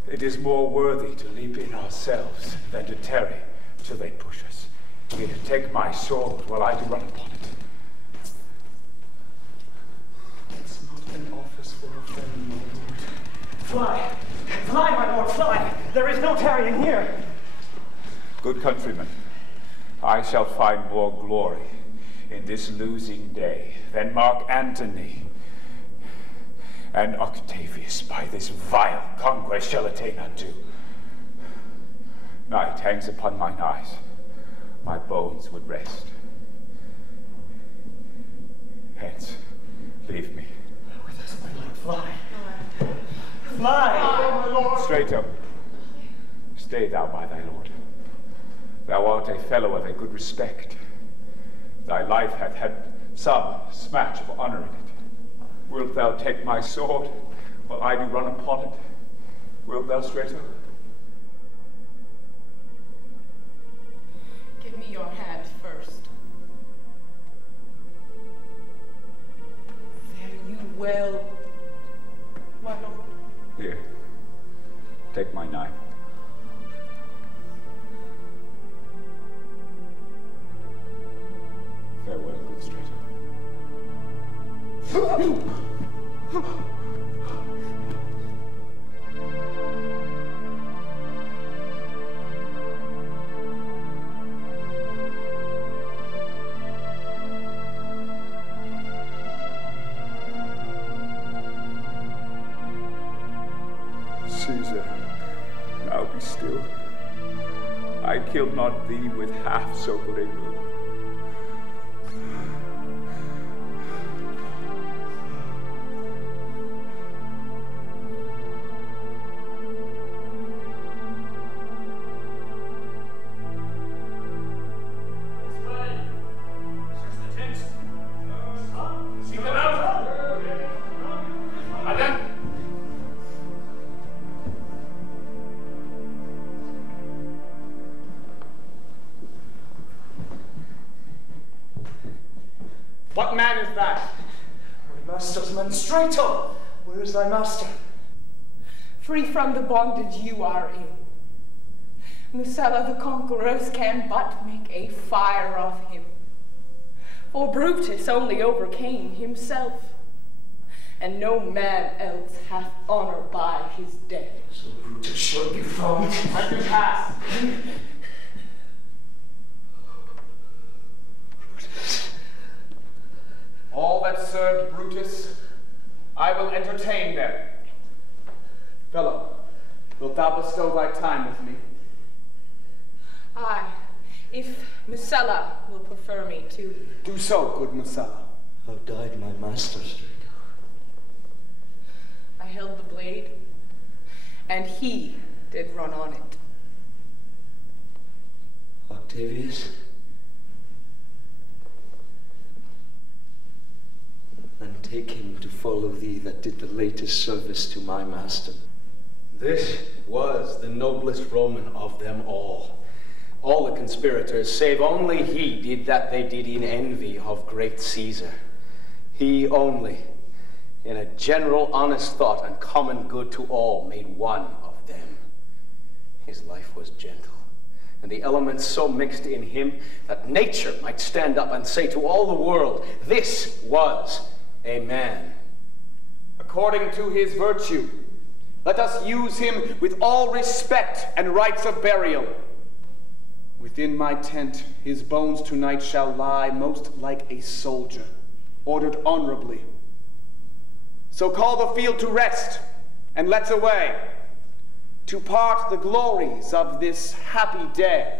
It is more worthy to leap in ourselves than to tarry till they push us. Here, take my sword while I do run upon it. It's not an office for a friend, my lord. Fly! Fly, my lord, fly! There is no tarrying here! Good countrymen, I shall find more glory in this losing day than Mark Antony and Octavius by this vile conquest shall attain unto. Night hangs upon mine eyes. My bones would rest. Hence, leave me. With us, my lord, fly. Fly! My lord. Strato, stay thou by thy lord. Thou art a fellow of a good respect. Thy life hath had some smatch of honor in it. Wilt thou take my sword while I do run upon it? Wilt thou, Strato? Give me your hand first. Fare you well, my lord. Here, take my knife. Farewell, good Strato. I killed not thee with half so good a will. What man is that? My master's menstrator. Where is thy master? Free from the bondage you are in. Messala the conquerors can but make a fire of him. For Brutus only overcame himself, and no man else hath honor by his death. So Brutus shall be found. Let him pass. All that served Brutus, I will entertain them. Fellow, wilt thou bestow thy time with me? Aye, if Messala will prefer me to. Do so, good Messala. How died my master, Strato? I held the blade, and he did run on it. Octavius? And take him to follow thee that did the latest service to my master. This was the noblest Roman of them all. All the conspirators, save only he, did that they did in envy of great Caesar. He only, in a general honest thought and common good to all, made one of them. His life was gentle, and the elements so mixed in him that nature might stand up and say to all the world, this was a man. According to his virtue, let us use him with all respect and rites of burial. Within my tent, his bones tonight shall lie most like a soldier, ordered honorably. So call the field to rest, and let's away, to part the glories of this happy day.